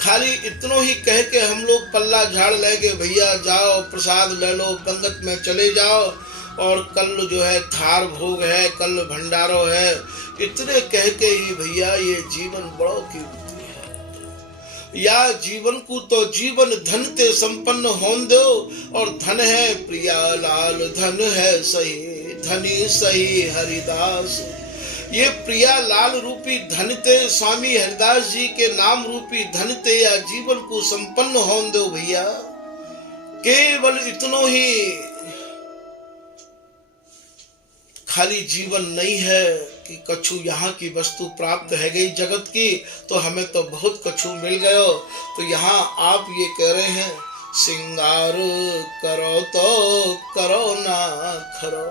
खाली इतनो ही कह के हम लोग पल्ला झाड़ लेंगे, भैया जाओ प्रसाद ले लो, पंगत में चले जाओ, और कल जो है थार भोग है, कल भंडारो है, इतने कह के ही भैया ये जीवन बड़ो कीमती है। या जीवन को तो जीवन धन ते संपन्न होन दो, और धन है प्रिया लाल, धन है सही धनी सही हरिदास। ये प्रिया लाल रूपी धन ते स्वामी हरिदास जी के नाम रूपी धन ते या जीवन को संपन्न होन दो भैया। केवल इतनो ही खाली जीवन नहीं है कि कछु यहाँ की वस्तु प्राप्त है गई जगत की, तो हमें तो बहुत कछु मिल गयो। तो यहाँ आप ये कह रहे हैं सिंगार करो तो करो ना खरो।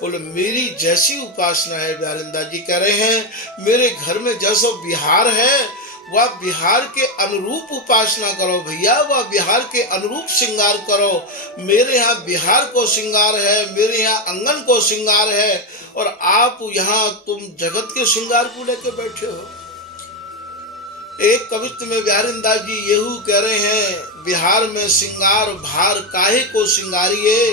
बोले मेरी जैसी उपासना है, ब्यारिंदा जी कह रहे हैं मेरे घर में जैसा विहार है वह विहार के अनुरूप उपासना करो भैया, वह विहार के अनुरूप श्रृंगार करो। मेरे यहाँ विहार को श्रृंगार है, मेरे यहाँ आंगन को श्रृंगार है, और आप यहाँ तुम जगत के श्रृंगार को लेकर बैठे हो। एक कवित्व में ब्यारिंदा जी यहू कह रहे हैं बिहार में श्रृंगार भार काहे को श्रृंगारिए।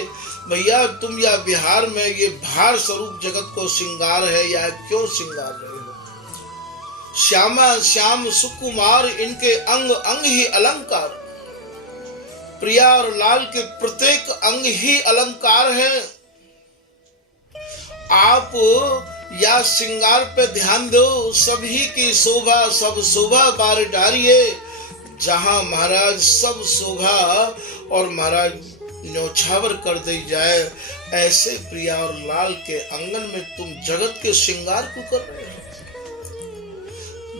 भैया तुम या बिहार में ये भार स्वरूप जगत को श्रृंगार है या क्यों श्रृंगार रहे हो। श्यामा श्याम सुकुमार इनके अंग अंग ही अलंकार, प्रिया और लाल के प्रत्येक अंग ही अलंकार है। आप या श्रृंगार पे ध्यान दो, सभी की शोभा सब शोभा बार डारिए। जहां महाराज सब शोभा और महाराज न्यौछावर कर दी जाए, ऐसे प्रिया और लाल के आंगन में तुम जगत के श्रृंगार को कर रहे हो।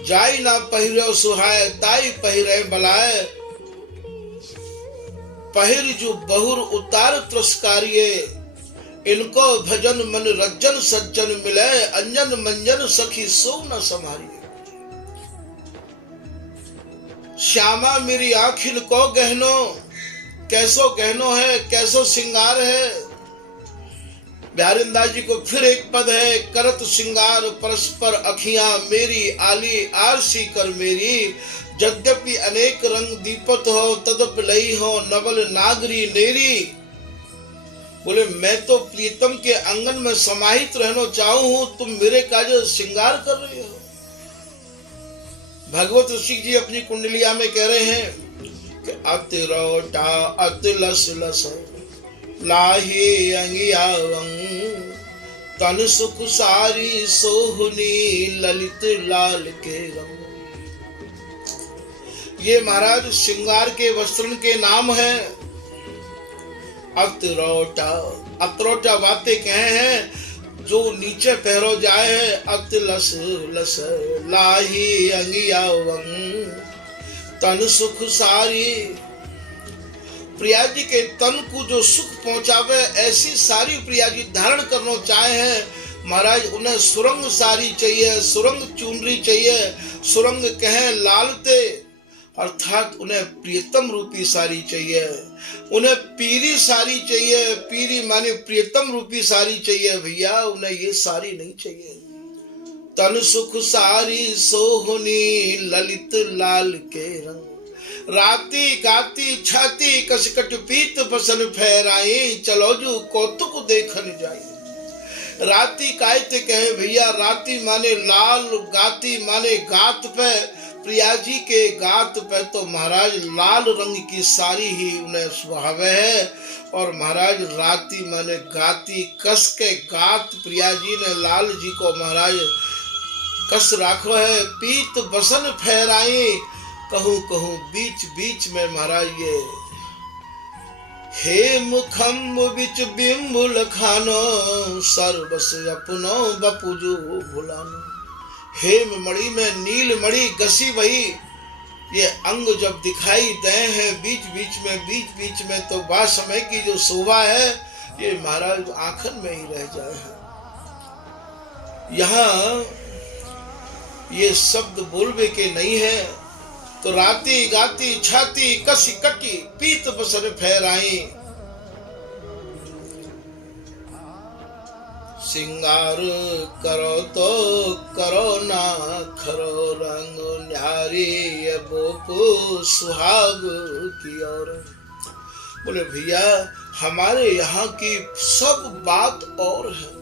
जाई ना पहिरे सुहाय ताई पहिरे बलाए, पहिर जो बहुर उतार तिरस्कारिये। इनको भजन मन रज्जन सज्जन मिले, अंजन मंजन सखी सो न संभारिये। श्यामा मेरी आँखिन को गहनो, कैसो गहनो है कैसो श्रृंगार है। ब्यारिंदा जी को फिर एक पद है करत श्रृंगार परस्पर अखियां मेरी, आली आरसी कर मेरी। यद्यपि अनेक रंग दीपत हो तदप लई हो, नवल नागरी नेरी। बोले मैं तो प्रीतम के आंगन में समाहित रहना चाहूं हूं, तुम मेरे काज श्रृंगार कर रहे हो। भगवत ऋषि जी अपनी कुंडलिया में कह रहे हैं कि अति रोटा अति लस लस लाही अंगियावंग, तन सुख सारी सोहनी ललित लाल के रंग। ये महाराज श्रृंगार के वस्त्र के नाम है। अतरोटा, अतरोटा बातें कहे हैं जो नीचे पहरो जाए है। अत लस लस लाही अंगियावंग, तन सुख सारी। प्रिया जी के तन को जो सुख पहुंचावे ऐसी सारी प्रिया जी धारण करना चाहे हैं। महाराज उन्हें सुरंग सारी चाहिए, सुरंग चुनरी चाहिए। सुरंग कहें लालते, अर्थात उन्हें प्रियतम रूपी सारी चाहिए। उन्हें पीरी सारी चाहिए, पीरी माने प्रियतम रूपी सारी चाहिए भैया, उन्हें ये सारी नहीं चाहिए। तन सुख सारी सोहनी ललित लाल के रंग, राती गाती छाती कसकट पीत बसन फहराई, चलो जो कौतुक देखन जाए। राती कायते कहे भैया, राती माने लाल, गाती माने गात पे। प्रिया जी के गात पे तो महाराज लाल रंग की सारी ही उन्हें सुहावे है। और महाराज राती माने गाती, कस के गात प्रिया जी ने लाल जी को महाराज कस राखो है। पीत बसन फहराई, कहूँ कहूँ बीच बीच में महाराज ये हेम खम्ब बिच बिम्बुल खानो, सर्वस अपनो बपुजो भुलानो। हेम मणि में नील मणि घसी वही, ये अंग जब दिखाई दे हैं बीच बीच में तो बात समय की जो शोभा है ये महाराज आंखन में ही रह जाए है। यहाँ ये शब्द बोलबे के नहीं है। तो राती गाती छाती कसी कटी पीत बसन फहराई, श्रृंगार करो तो करो ना खरो, रंग न्यारी बोपो सुहाग की ओर। बोले भैया हमारे यहाँ की सब बात और है।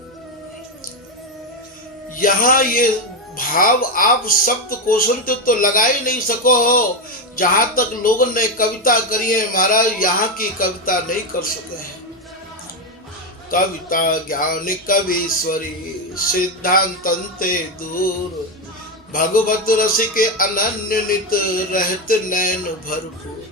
यहाँ ये भाव आप सप्त कोशन तो लगा ही नहीं सको हो। जहां तक लोगों ने कविता करी है महाराज, यहाँ की कविता नहीं कर सके हैं। कविता ज्ञान कवीश्वरी सिद्धांतंते दूर, भगवत रस के अनन्य नित रहत नैन भरपूर।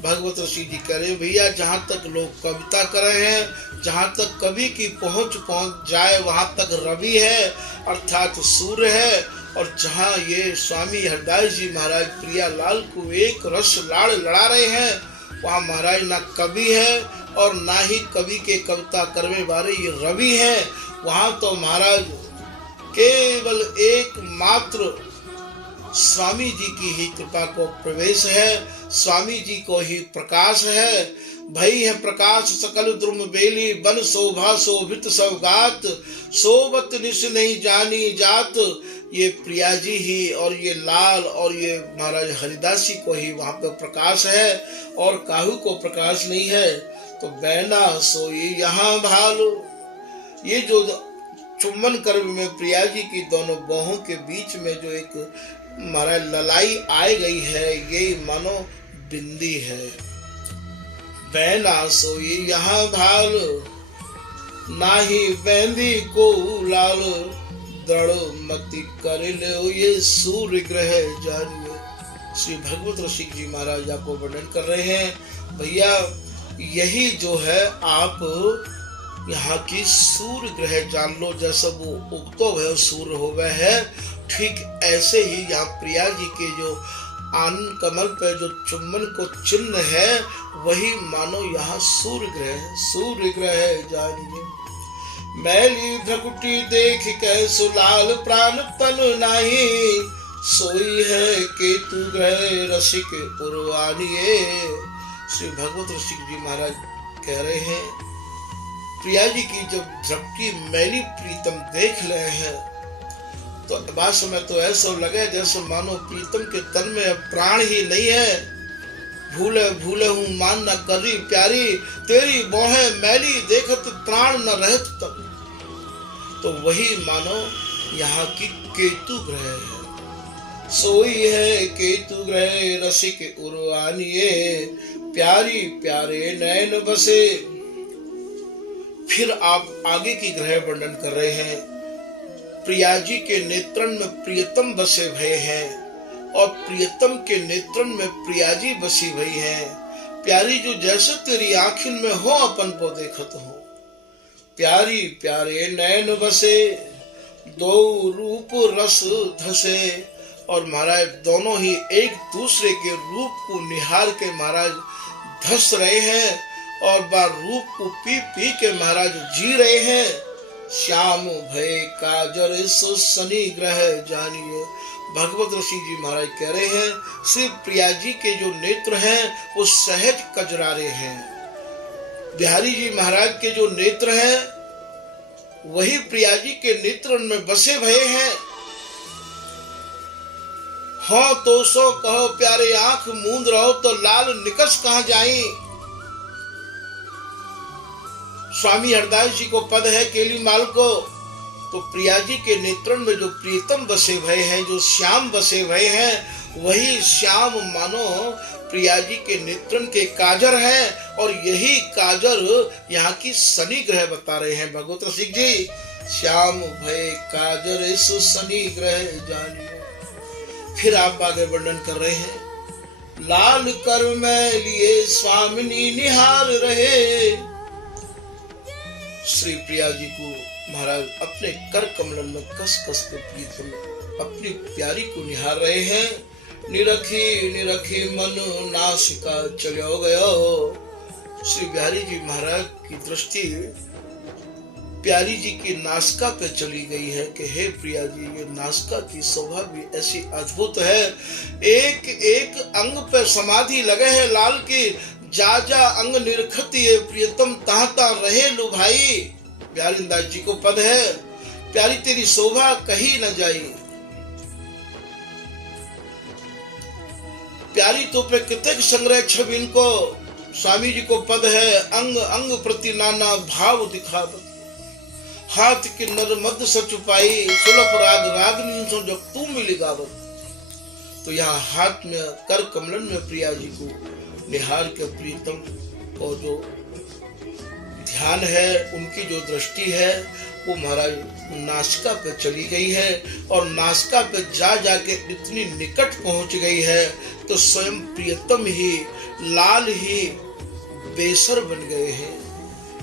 भगवत ऋषि जी कह रहे भैया, जहाँ तक लोग कविता कर रहे हैं, जहाँ तक कवि की पहुँच जाए वहाँ तक रवि है अर्थात सूर्य है। और जहाँ ये स्वामी हरदास जी महाराज प्रियालाल को एक रस लाड़ लड़ा रहे हैं, वहाँ महाराज ना कवि है और ना ही कवि के कविता करने वाले ये रवि हैं। वहाँ तो महाराज केवल एकमात्र स्वामी जी की ही कृपा को प्रवेश है, स्वामी जी को ही प्रकाश है। भई है प्रकाश सकल द्रुम बेली, बन शोभा शोभित सौगात, सोबत निश नहीं जानी जात। ये प्रिया जी ही और ये लाल और ये महाराज हरिदासी को ही वहाँ पे प्रकाश है और काहू को प्रकाश नहीं है। तो बैना सोई यहाँ भालो, ये जो चुम्बन कर्म में प्रिया जी की दोनों बाहों के बीच में जो एक महाराज ललाई आई गई है, यही मानो बिंदी है। बैना सोई यहाँ भाल, नाही बैंदी को लाल, दृढ़ मति कर लो ये सूर्य ग्रह जानिए। श्री भगवत रसिक जी महाराज आपको वर्णन कर रहे हैं भैया, यही जो है आप यहाँ की सूर्य ग्रह जान लो। जैसा वो उगतो है सूर्य हो गए है, ठीक ऐसे ही यहाँ प्रिया जी के जो आनंद कमल पे जो चुम्बन को चिन्ह है, वही मानो यहाँ सूर्य ग्रह जानिए। मैली भ्रकुटी देख के सुलाल प्राण तन नाही, सोई है केतु ग्रह रसिक उर्वानिए। श्री भगवत रसिक जी महाराज कह रहे हैं, प्रिया जी की जब झपटी मैली प्रीतम देख रहे हैं तो बात समय तो ऐसा लगे जैसे मानो प्रीतम के तन में प्राण ही नहीं है। भूले भूले हूँ मान न करी प्यारी, तेरी मोहे मैली देखत प्राण न रहत तब। तो वही मानो यहाँ की केतु ग्रह है, सोई है केतु ग्रह रसिक उर्वानिए, प्यारी प्यारे नयन बसे। फिर आप आगे की ग्रह वर्णन कर रहे हैं, प्रिया जी के नेत्रन में प्रियतम बसे भय हैं और प्रियतम के नेत्रन में प्रिया जी बसी भई हैं। प्यारी जो जैसे तेरी आँखिन में हो अपन को देखत हो, प्यारी प्यारे नयन बसे, दो रूप रस धसे। और महाराज दोनों ही एक दूसरे के रूप को निहार के महाराज धस रहे हैं और बार रूप को पी पी के महाराज जी रहे हैं। श्याम भय काजर सो शनि ग्रह जानिए। भगवत ऋषि जी महाराज कह रहे हैं, श्री प्रिया जी के जो नेत्र हैं वो सहज कजरारे हैं। बिहारी जी महाराज के जो नेत्र हैं वही प्रिया जी के नेत्र में बसे भये हैं। हो तो सो कहो प्यारे आंख मूंद रहो तो लाल निकस कहां जाई। स्वामी हरदास जी को पद है केली माल को, तो प्रिया जी के नेत्रन में जो प्रीतम बसे भये हैं, जो श्याम बसे भये हैं, वही श्याम मानो प्रिया जी के नेत्रन के काजर हैं और यही काजर यहाँ की शनि ग्रह बता रहे हैं भगवत रसिक जी। श्याम भय काजर सो शनि ग्रह जानिए। फिर आप आगे वर्णन कर रहे हैं, लाल कर में लिए स्वामिनी निहार रहे। श्री प्रिया जी को महाराज अपने कर कमल में कस कस के प्रीतम अपनी प्यारी को निहार रहे हैं। निरखी निरखी मन नासिका चलो गयो। श्री बिहारी जी महाराज की दृष्टि प्यारी जी की नासिका पे चली गई है कि हे प्रिया जी, ये नासिका की शोभा भी ऐसी अद्भुत है। एक एक अंग पे समाधि लगे है लाल की, जा जा अंग निरखती है प्रियतम ताहता रहे लो भाई। बिहारी दास जी को पद है, प्यारी तेरी शोभा कहीं न जाई। प्यारी तो पे कितक संग्रह छब इनको, स्वामी जी को पद है, अंग अंग प्रति नाना भाव दिखावत, हाथ के नर मद सच पाई, सुलभ राग रागनी सो जब तू मिली गावत। तो यहाँ हाथ में कर कमलन में प्रिया जी को निहार के प्रीतम और जो ध्यान है, उनकी जो दृष्टि है वो महाराज नासिका पे चली गई है, और नासिका पे जा जाके इतनी निकट पहुंच गई है तो स्वयं प्रियतम ही लाल ही बेसर बन गए हैं।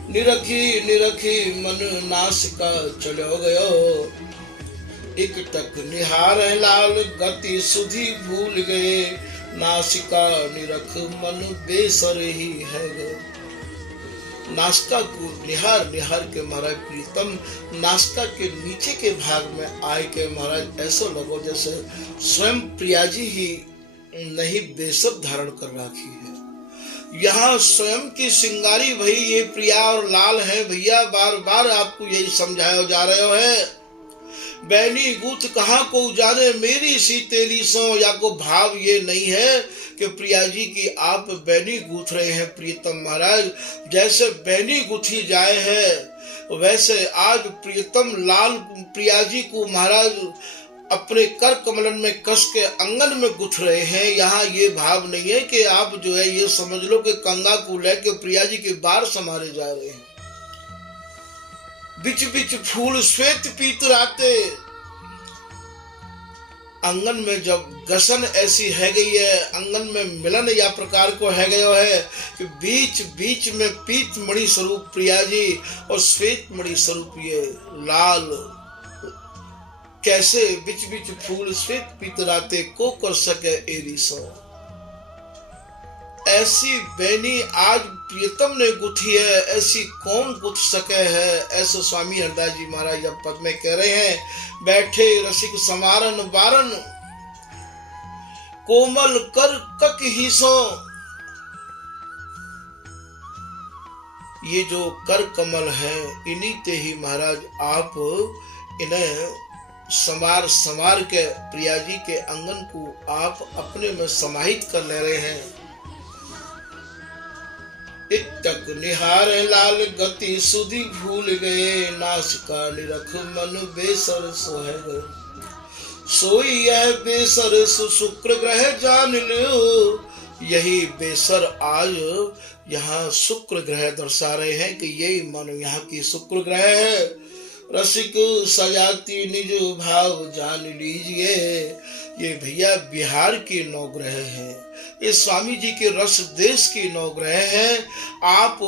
निरखी निरखी मन नासिका चलो गयो, एक टक निहार लाल गति सुधी भूल गए, नासिका निरख मन बेसर ही है गए। नासिका को निहार निहार के महाराज प्रीतम नासिका के नीचे के भाग में आए के महाराज ऐसा लगो जैसे स्वयं प्रिया जी ही नहीं बेसर धारण कर रखी है। यहाँ स्वयं की सिंगारी भई ये प्रिया और लाल है भैया, बार बार आपको यही समझाया जा रहे है। बैनी गूथ कहाँ को जाने मेरी सी तेरी सो, या को भाव ये नहीं है कि प्रिया जी की आप बैनी गूथ रहे हैं प्रियतम महाराज। जैसे बैनी गुथी जाए है वैसे आज प्रियतम लाल प्रिया जी को महाराज अपने कर कमलन में कस के अंगन में गुथ रहे हैं। यहाँ ये भाव नहीं है कि आप जो है ये समझ लो कि कंगा को लेके प्रिया जी के बार समारे जा रहे हैं। बिच बिच फूल श्वेत पीत राते, आंगन में जब गसन ऐसी है गई है, आंगन में मिलन या प्रकार को है गयो है कि बीच बीच में पीत मणि स्वरूप प्रिया जी और श्वेत मणि स्वरूप ये लाल, कैसे बिच बिच फूल श्वेत पीत राते को कर सके एरी सो। ऐसी बैनी आज प्रियतम ने गुथी है, ऐसी कौन गुथ सके है, ऐसे स्वामी हरदास जी महाराज जब पद में कह रहे हैं। बैठे रसिक समारन बारन, कोमल कर कक ही सो। ये जो कर कमल है इन्हीं ते ही महाराज आप इन्हें समार समार के प्रिया जी के अंगन को आप अपने में समाहित कर ले रहे हैं। इतक निहार लाल गति सुधी भूल गए, नासिका निरख मन बेसर सोह गए। सोई यह बेसर शुक्र ग्रह जान लो, यही बेसर आज यहाँ शुक्र ग्रह दर्शा रहे हैं कि यही मानो यहाँ की शुक्र ग्रह है। रसिक सजाती निज भाव जान लीजिए, ये भैया बिहार के 9 ग्रह हैं, ये स्वामी जी के रस देश की 9 ग्रह हैं। आप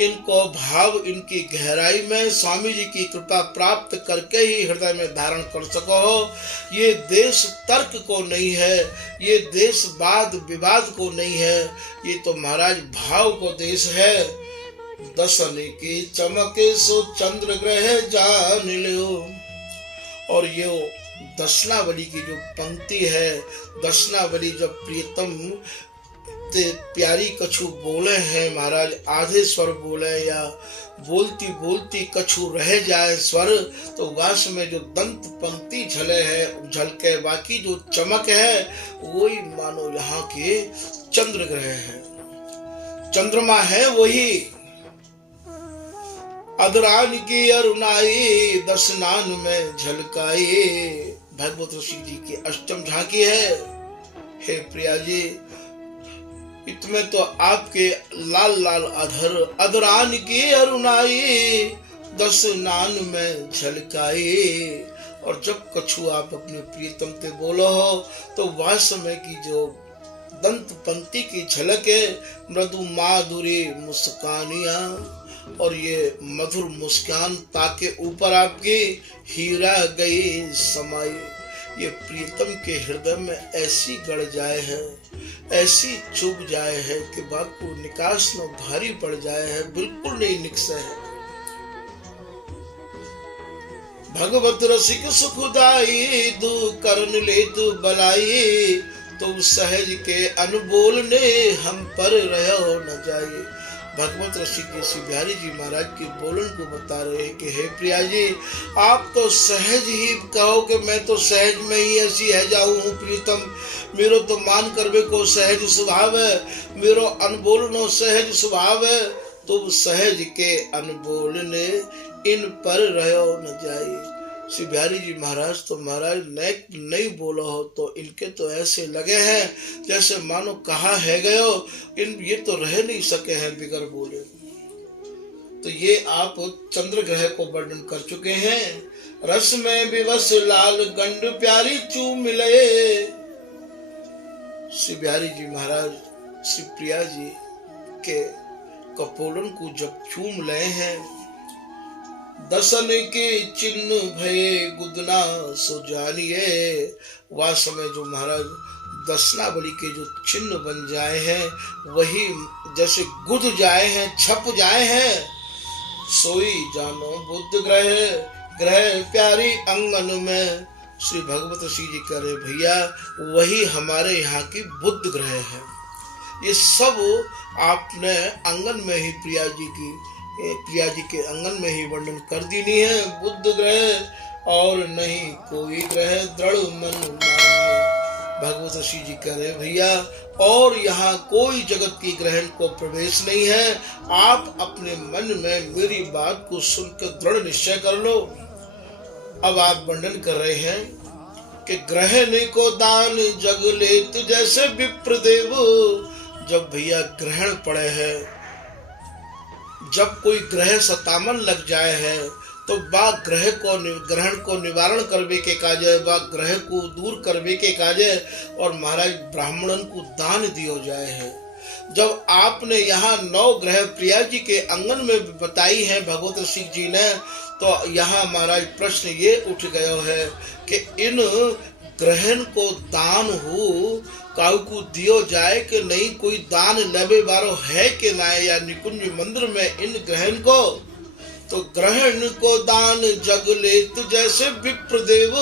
इनको भाव इनकी गहराई में स्वामी जी की कृपा प्राप्त करके ही हृदय में धारण कर सको। ये देश तर्क को नहीं है, ये देश वाद विवाद को नहीं है, ये तो महाराज भाव को देश है। दसन की चमके सो चंद्र ग्रह जान लो। और ये दशनावली की जो पंक्ति है, दशनावली जब प्रियतम ते प्यारी कछु बोले हैं महाराज, आधे स्वर बोले या बोलती बोलती कछु रह जाए स्वर, तो वास में जो दंत पंक्ति झले है झलके, बाकी जो चमक है वही मानो यहाँ के चंद्र ग्रह है, चंद्रमा है वही। अदरान की अरुणाई दशनान में झलकाई, भगवत ऋषि जी की अष्टम झांकी है। हे प्रिया जी, इतमें तो आपके लाल लाल अधर अदरान की अरुणाई दशनान में झलकाई। और जब कछु आप अपने प्रियतम ते बोलो हो तो वह समय की जो दंत पंक्ति की झलक है, मृदु माधुरी मुस्कानिया, और ये मधुर मुस्कान ताके ऊपर आपकी हीरा गई समाई, ये प्रियतम के हृदय में ऐसी गड़ जाए है, ऐसी चुभ जाए है कि बात को निकास न भारी पड़ जाए है, बिल्कुल नहीं निकसे है। भगवत रसिक सुखदाई दू करन ले तू बलाई, तो सहज के अनबोल ने हम पर रहो न जाए। भगवत रसिक जी श्री बिहारी जी महाराज के बोलन को बता रहे हैं कि हे प्रिया जी, आप तो सहज ही कहो कि मैं तो सहज में ही ऐसी है जाऊँ हूँ प्रियतम, मेरो तो मान करवे को सहज स्वभाव है, मेरो अनबोलनो सहज स्वभाव है, तुम सहज के अनबोलने इन पर रहो न जाए। श्री बिहारी जी महाराज तो महाराज नहीं बोलो हो तो इनके तो ऐसे लगे हैं जैसे मानो कहा है गयो, ये तो रह नहीं सके हैं बिगर बोले। तो ये आप चंद्र ग्रह को वर्णन कर चुके हैं। रस में विवश लाल गंड प्यारी चूम मिले। श्री बिहारी जी महाराज श्री प्रिया जी के कपोलन को जब चूम ले हैं, दसन के चिन्ह भये गुदना सो जानिए। वह समय जो महाराज दसनावली के जो चिन्ह बन जाए हैं, वही जैसे गुद जाए हैं, छप जाए हैं, सोई जानो बुद्ध ग्रह प्यारी अंगन में। श्री भगवत श्री जी कह रहे भैया वही हमारे यहाँ की बुद्ध ग्रह है। ये सब आपने आंगन में ही प्रिया जी के आंगन में ही वर्णन कर दीनी है। बुद्ध ग्रह और नहीं कोई ग्रह दृढ़ मन मानिए। भगवत श्री जी कह रहे भैया और यहाँ कोई जगत की ग्रहण को प्रवेश नहीं है। आप अपने मन में मेरी बात को सुनकर दृढ़ निश्चय कर लो। अब आप वर्णन कर रहे हैं कि ग्रहण को दान जग लेत जैसे विप्रदेव। जब भैया ग्रहण पड़े है, जब कोई ग्रह सतामन लग जाए है तो बा ग्रहण को निवारण करवे के काजे, बा ग्रह को दूर करवे के काजे और महाराज ब्राह्मणन को दान दियो जाए है। जब आपने यहाँ 9 ग्रह प्रिया जी के आंगन में बताई है भगवत सिंह जी ने, तो यहाँ महाराज प्रश्न ये उठ गया है कि इन ग्रहण को दान हो काऊ को दियो जाए कि नहीं, कोई दान लेवे बारो है कि ना, या निकुंज मंदिर में इन ग्रहण को। तो ग्रहण को दान जग लेत जैसे विप्रदेव।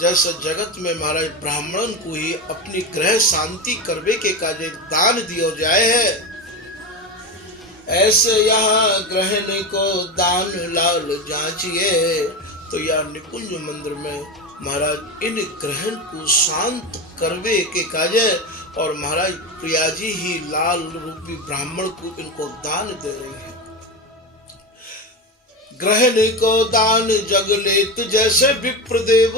जैसे जगत में महाराज ब्राह्मण को ही अपनी ग्रह शांति करवे के काजे दान दियो जाए है, ऐसे यहाँ ग्रहण को दान लाल जांचिए। तो यह निकुंज मंदिर में महाराज इन ग्रहण को शांत करवे के काजे और महाराज प्रिया जी ही लाल रूपी ब्राह्मण को इनको दान दे रही है। ग्रहण को दान जग लेत जैसे विप्रदेव,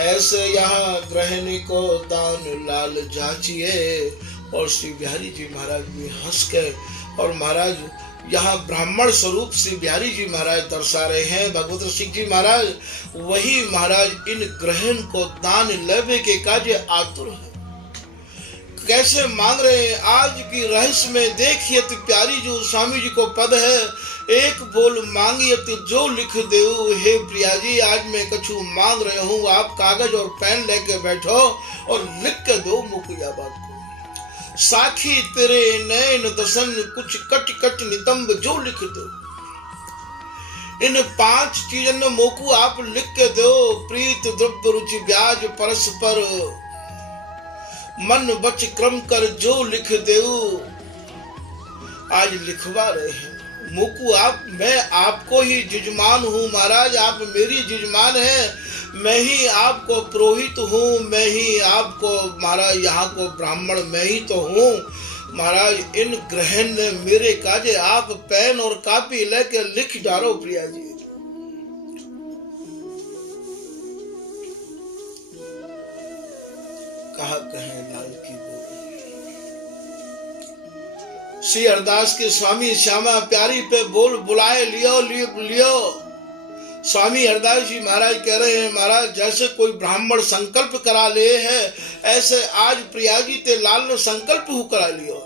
ऐसे यहाँ ग्रहण को दान लाल जांचिए। और श्री बिहारी जी महाराज भी हंस के और महाराज यहाँ ब्राह्मण स्वरूप श्री बिहारी जी महाराज दर्शा रहे हैं। भगवत सिंह जी महाराज वही महाराज इन ग्रहण को दान लेवे के काजे आतुर है। कैसे मांग रहे हैं, आज की रहस्य में देखिए तो प्यारी जो स्वामी जी को पद है, एक बोल मांगिए तो जो लिख देऊ। हे प्रिया जी आज मैं कछु मांग रहे हूँ, आप कागज और पेन लेके बैठो और लिख के दो मुखिया बात को। साखी तेरे नैन दसन कुछ कट कट नितंब जो लिख दो। इन 5 चीजन मोकू आप लिख के दो। प्रीत द्रव्य रुचि ब्याज परस्पर मन बच क्रम कर जो लिख देऊ। आज लिखवा रहे हैं मोकू आप, मैं आपको ही जजमान हूँ महाराज, आप मेरी जजमान हैं। मैं ही आपको पुरोहित हूँ, मैं ही आपको महाराज यहाँ को ब्राह्मण मैं ही तो हूँ महाराज। इन ग्रहण ने मेरे काजे आप पेन और कापी लेके लिख डालो प्रिया जी। कहा कहे लाल की बोली। श्री हरदास के स्वामी श्यामा प्यारी पे बोल बुलाए लियो। स्वामी हरदास जी महाराज कह रहे हैं महाराज जैसे कोई ब्राह्मण संकल्प करा ले है, ऐसे आज प्रिया जी ते लाल ने संकल्प हु करा लियो।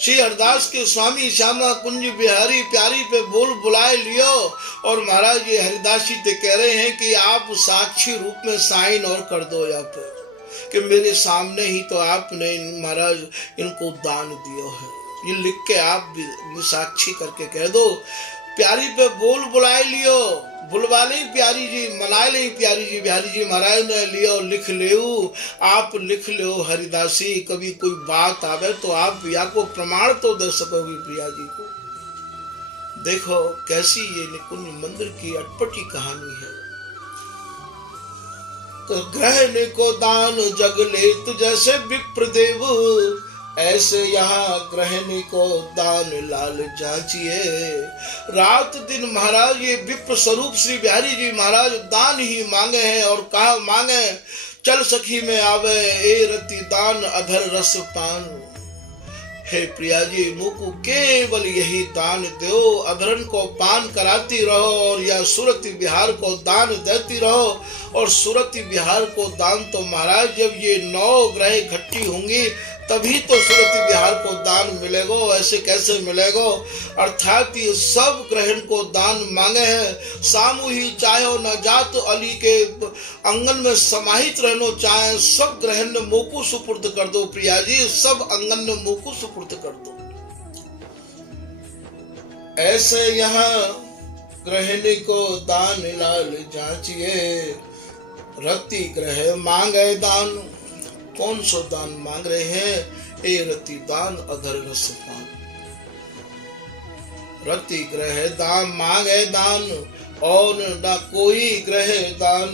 श्री हरदास के स्वामी श्यामा कुंज बिहारी प्यारी पे बोल बुलाए लियो। और महाराज ये हरिदास जी ते कह रहे हैं कि आप साक्षी रूप में साइन और कर दो यहाँ पे कि मेरे सामने ही तो आपने महाराज इनको दान दिया है। ये लिख के आप साक्षी करके कह दो। प्यारी पे बोल बुलाए लियो, बुलवा ले प्यारी जी, मनाए ले प्यारी जी, बिहारी जी महाराज ने लियो लिख लेऊ, आप लिख लो हरिदासी, कभी कोई बात आवे तो आप या को प्रमाण तो दे सकोगे प्रिया जी को। देखो कैसी ये निकुंज मंदिर की अटपटी कहानी है। तो ग्रहण को दान जग लेत जैसे विप्रदेव, ऐसे यहाँ ग्रहण को दान लाल जांचिए। रात दिन महाराज ये विप्र स्वरूप श्री बिहारी जी महाराज दान ही मांगे हैं, और कहा मांगे, चल सखी में आवे ए रति दान अधर रस पान। हे प्रिया जी मुकु केवल यही दान दो, अधरन को पान कराती रहो, और या सुरति बिहार को दान देती रहो। और सुरति बिहार को दान तो महाराज जब ये 9 ग्रह इकट्ठी होंगी तभी तो सुरति बिहार को दान मिलेगा, ऐसे कैसे मिलेगा। अर्थात ये सब ग्रहण को दान मांगे हैं। सामू ही चाहे न जात अली के अंगन में समाहित रहना चाहे, सब ग्रहण ने मोकू सुपुर्द कर दो प्रिया जी, सब अंगन ने मोकू सुपुर्द कर दो। ऐसे यहाँ ग्रहण को दान लाल जांचिए, रति ग्रह मांगे दान। कौन सो दान मांग रहे हैं? ए रति दान अधर रस पान। रति ग्रह दान मांगे दान, और न कोई ग्रह दान।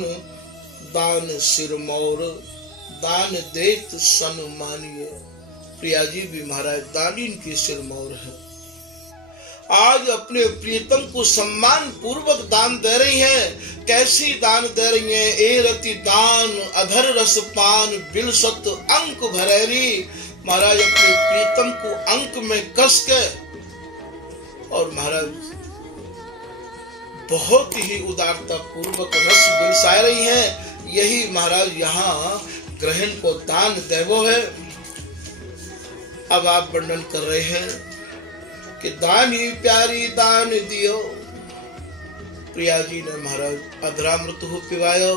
दान सिरमौर दान देत सन मानिए। प्रिया जी भी महाराज दानीन की सिरमौर है। आज अपने प्रियतम को सम्मान पूर्वक दान दे रही हैं। कैसी दान दे रही हैं? ए रति दान अधर रस पान, बिलसत अंक भरेरी। महाराज अपने प्रियतम को अंक में कस के, और महाराज बहुत ही उदारता पूर्वक रस बिलसा रही हैं। यही महाराज यहाँ ग्रहण को दान देवो है। अब आप वर्णन कर रहे हैं कि दानी प्यारी दान दियो। प्रिया जी ने महाराज अधरामृत हो पिवायो,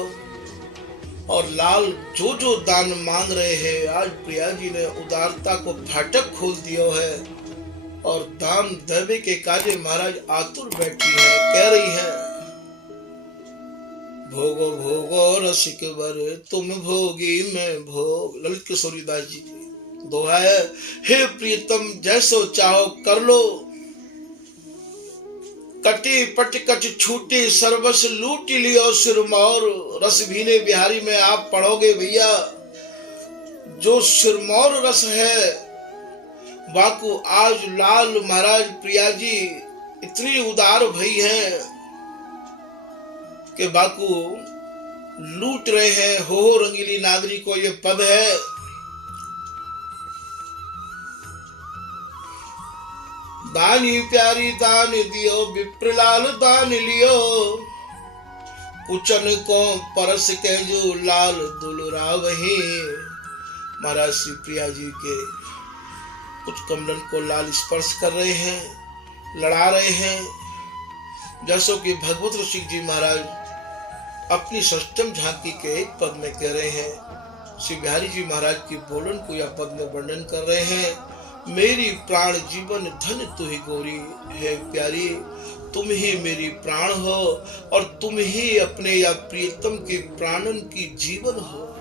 और लाल जो दान मांग रहे हैं, आज प्रिया जी ने उदारता को फाटक खोल दियो है, और दान देवे के कार्य महाराज आतुर बैठी है। कह रही है, भोगो भोगो रसिक वर तुम भोगी मैं भोग। ललित किशोरी दास जी की दोहा है। हे प्रियतम जैसो चाहो कर लो, कटी पटकट छूटी सर्वस लूट लियो सिरमौर। रस भीने बिहारी में आप पढ़ोगे भैया, जो सिरमौर रस है बाकू आज लाल महाराज प्रिया जी इतनी उदार भई है कि बाकू लूट रहे हैं। हो रंगीली नागरी को ये पद है। दानी प्यारी दान दियो, विप्रलाल दान लियो। कुचन को परस के जो लाल दुलरा वही। महाराज श्री प्रिया जी के कुछ कमलन को लाल स्पर्श कर रहे हैं, लड़ा रहे हैं। जैसो कि भगवत ऋषिक जी महाराज अपनी षष्टम झांकी के एक पद में कह रहे हैं। श्री बिहारी जी महाराज की बोलन को यह पद में वर्णन कर रहे हैं। मेरी प्राण जीवन धन तू ही गौरी है प्यारी, तुम ही मेरी प्राण हो, और तुम ही अपने या प्रियतम के प्राणन की जीवन हो।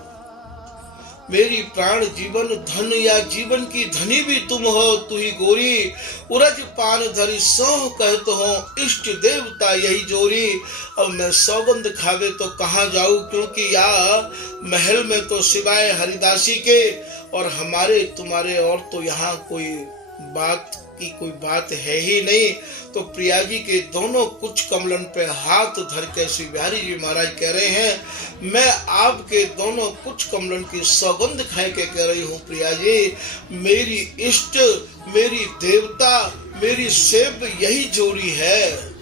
मेरी प्राण जीवन धन या जीवन की धनी भी तुम हो, तू ही गोरी। उरज पान धरी सोह कहते हो, इष्ट देवता यही जोरी। अब मैं सौगंध खावे तो कहाँ जाऊं, क्योंकि या महल में तो सिवाय हरिदासी के और हमारे तुम्हारे और तो यहाँ कोई बात की कोई बात है ही नहीं। तो प्रिया जी के दोनों कुछ कमलन पे हाथ धर के श्री बिहारी जी महाराज कह रहे हैं, मैं आपके दोनों कुछ कमलन की सौगंध खाए के कह रही हूँ प्रिया जी, मेरी इष्ट, मेरी देवता, मेरी सेव यही जोड़ी है।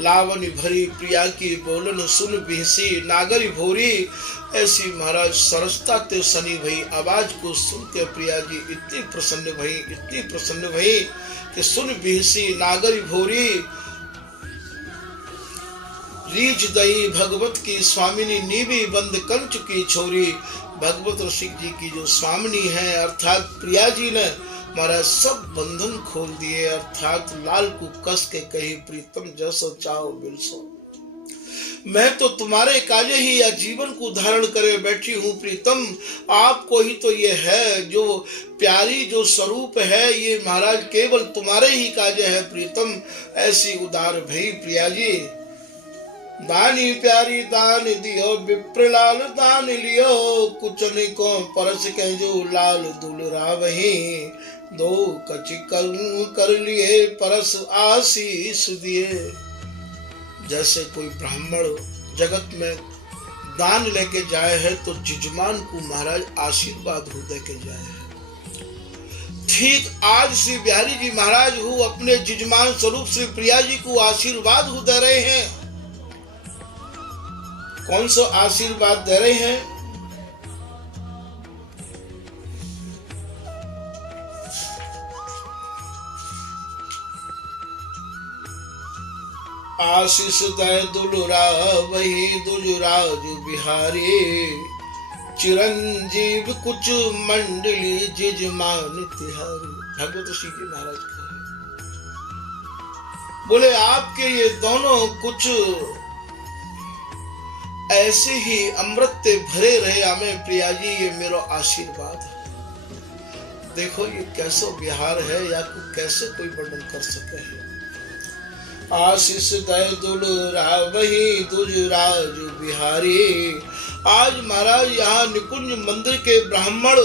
लावनी भरी प्रिया की बोलन सुन बिहसी नागरी भोरी। ऐसी महाराज सरसता ते सनी भई आवाज को सुन के प्रिया जी इतनी प्रसन्न भई कि सुन बिहसी नागरी भोरी। रीछ दई भगवत की स्वामिनी नीवी बंद कर चुकी छोरी। भगवत ऋषिक जी की जो स्वामिनी है अर्थात प्रिया जी ने महाराज सब बंधन खोल दिए, अर्थात लाल को कस के कही प्रीतम जसो चाहो बिलसो। मैं तो तुम्हारे काजे ही या जीवन को धारण करे बैठी हूँ प्रीतम, आपको ही तो ये है जो प्यारी जो स्वरूप है, ये महाराज केवल तुम्हारे ही काजे है प्रीतम। ऐसी उदार भई प्रिया जी, दानी प्यारी दान दियो, विप्रलाल दान लियो, कुछ को परस के जो लाल दुलरा वही, दो कच कर लिए परस आशीष दिए। जैसे कोई ब्राह्मण जगत में दान लेके जाए है तो जिजमान को महाराज आशीर्वाद हो दे के जाए है, ठीक आज श्री बिहारी जी महाराज हूँ अपने जिजमान स्वरूप श्री प्रिया जी को आशीर्वाद हो दे रहे हैं। कौन सा आशीर्वाद दे रहे हैं? आशीष दय दुलरा वही दुलराज बिहारी, चिरंजीव कुछ मंडली जिजमान तिहारी। भगवत श्री जी महाराज कहे, बोले आपके ये दोनों कुछ ऐसे ही अमृत भरे रहे हमें प्रिया जी, ये मेरा आशीर्वाद है। देखो ये कैसा बिहार है, या कैसे कोई वर्णन कर सके है। आशीष दय दुलरा वही दुलराज बिहारी। आज महाराज यहाँ निकुंज मंदिर के ब्राह्मण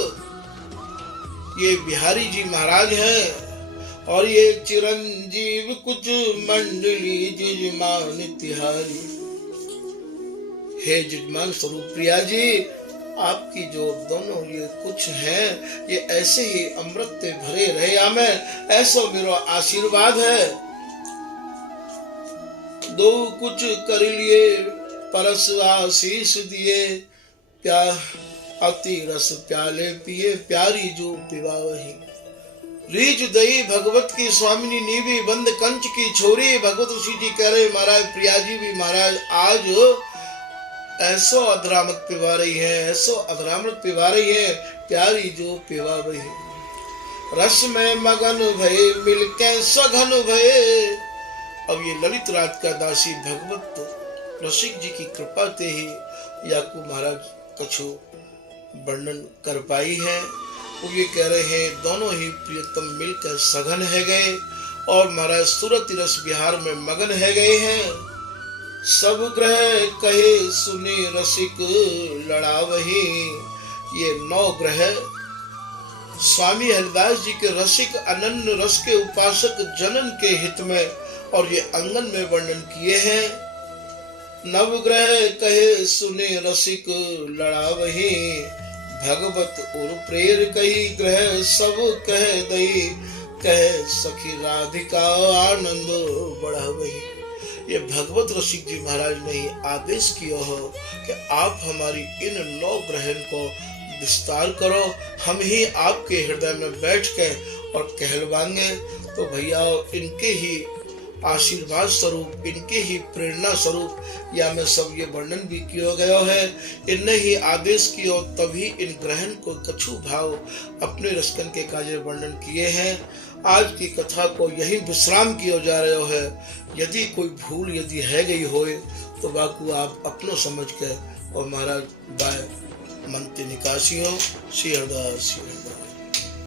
ये बिहारी जी महाराज हैं, और ये चिरंजीव कुछ मंडली जिजमान तिहारी। हे जिजमान स्वरूप प्रिया जी, आपकी जो दोनों ये कुछ हैं, ये ऐसे ही अमृत भरे रहे हमें, ऐसा मेरा आशीर्वाद है। दो कुछ कर लिए परस आशीष दिए, अति रस प्याले पिए, प्यारी जो पिवा वही। रीच दई भगवत की स्वामिनी नीवी बंद कंच की छोरी। भगवत ऋषि जी कह रहे महाराज प्रिया जी भी महाराज आज ऐसो अधरामृत पिवा रही है, ऐसो अधरामृत पिवा रही है, प्यारी जो पिवा वही। रस में मगन भये मिलके सघन भये। अब ये ललित रात का दासी भगवत रसिक जी की कृपा ते ही याकू महाराज कछु वर्णन कर पाई है। वो ये कह रहे हैं दोनों ही प्रियतम मिलकर सघन है गए, और महाराज सुरत रस बिहार में मगन है गए हैं। सब ग्रह कहे सुने रसिक लड़ा वही। ये 9 ग्रह स्वामी हरिदास जी के रसिक अनन्य रस के उपासक जनन के हित में और ये अंगन में वर्णन किए हैं। नवग्रह कहे सुने रसिक लड़ा वही, भगवत और प्रेर कही ग्रह सब कह दई, कह सखी राधिका आनंद बढ़ा वही। ये भगवत रसिक जी महाराज ने ही आदेश किया हो कि आप हमारी इन 9 ग्रहण को विस्तार करो, हम ही आपके हृदय में बैठ के और कहलवाएंगे। तो भैया इनके ही आशीर्वाद स्वरूप, इनके ही प्रेरणा स्वरूप या में सब ये वर्णन भी किया गया है। इनने ही आदेश किया, तभी इन ग्रहण को कछु भाव अपने रसकन के काजे वर्णन किए हैं। आज की कथा को यही विश्राम किया जा रहा है। यदि कोई भूल यदि है गई होए तो बाकू आप अपनो समझ के और महाराज बाय मनते निकासी हो। श्री हरदास श्री हरदास।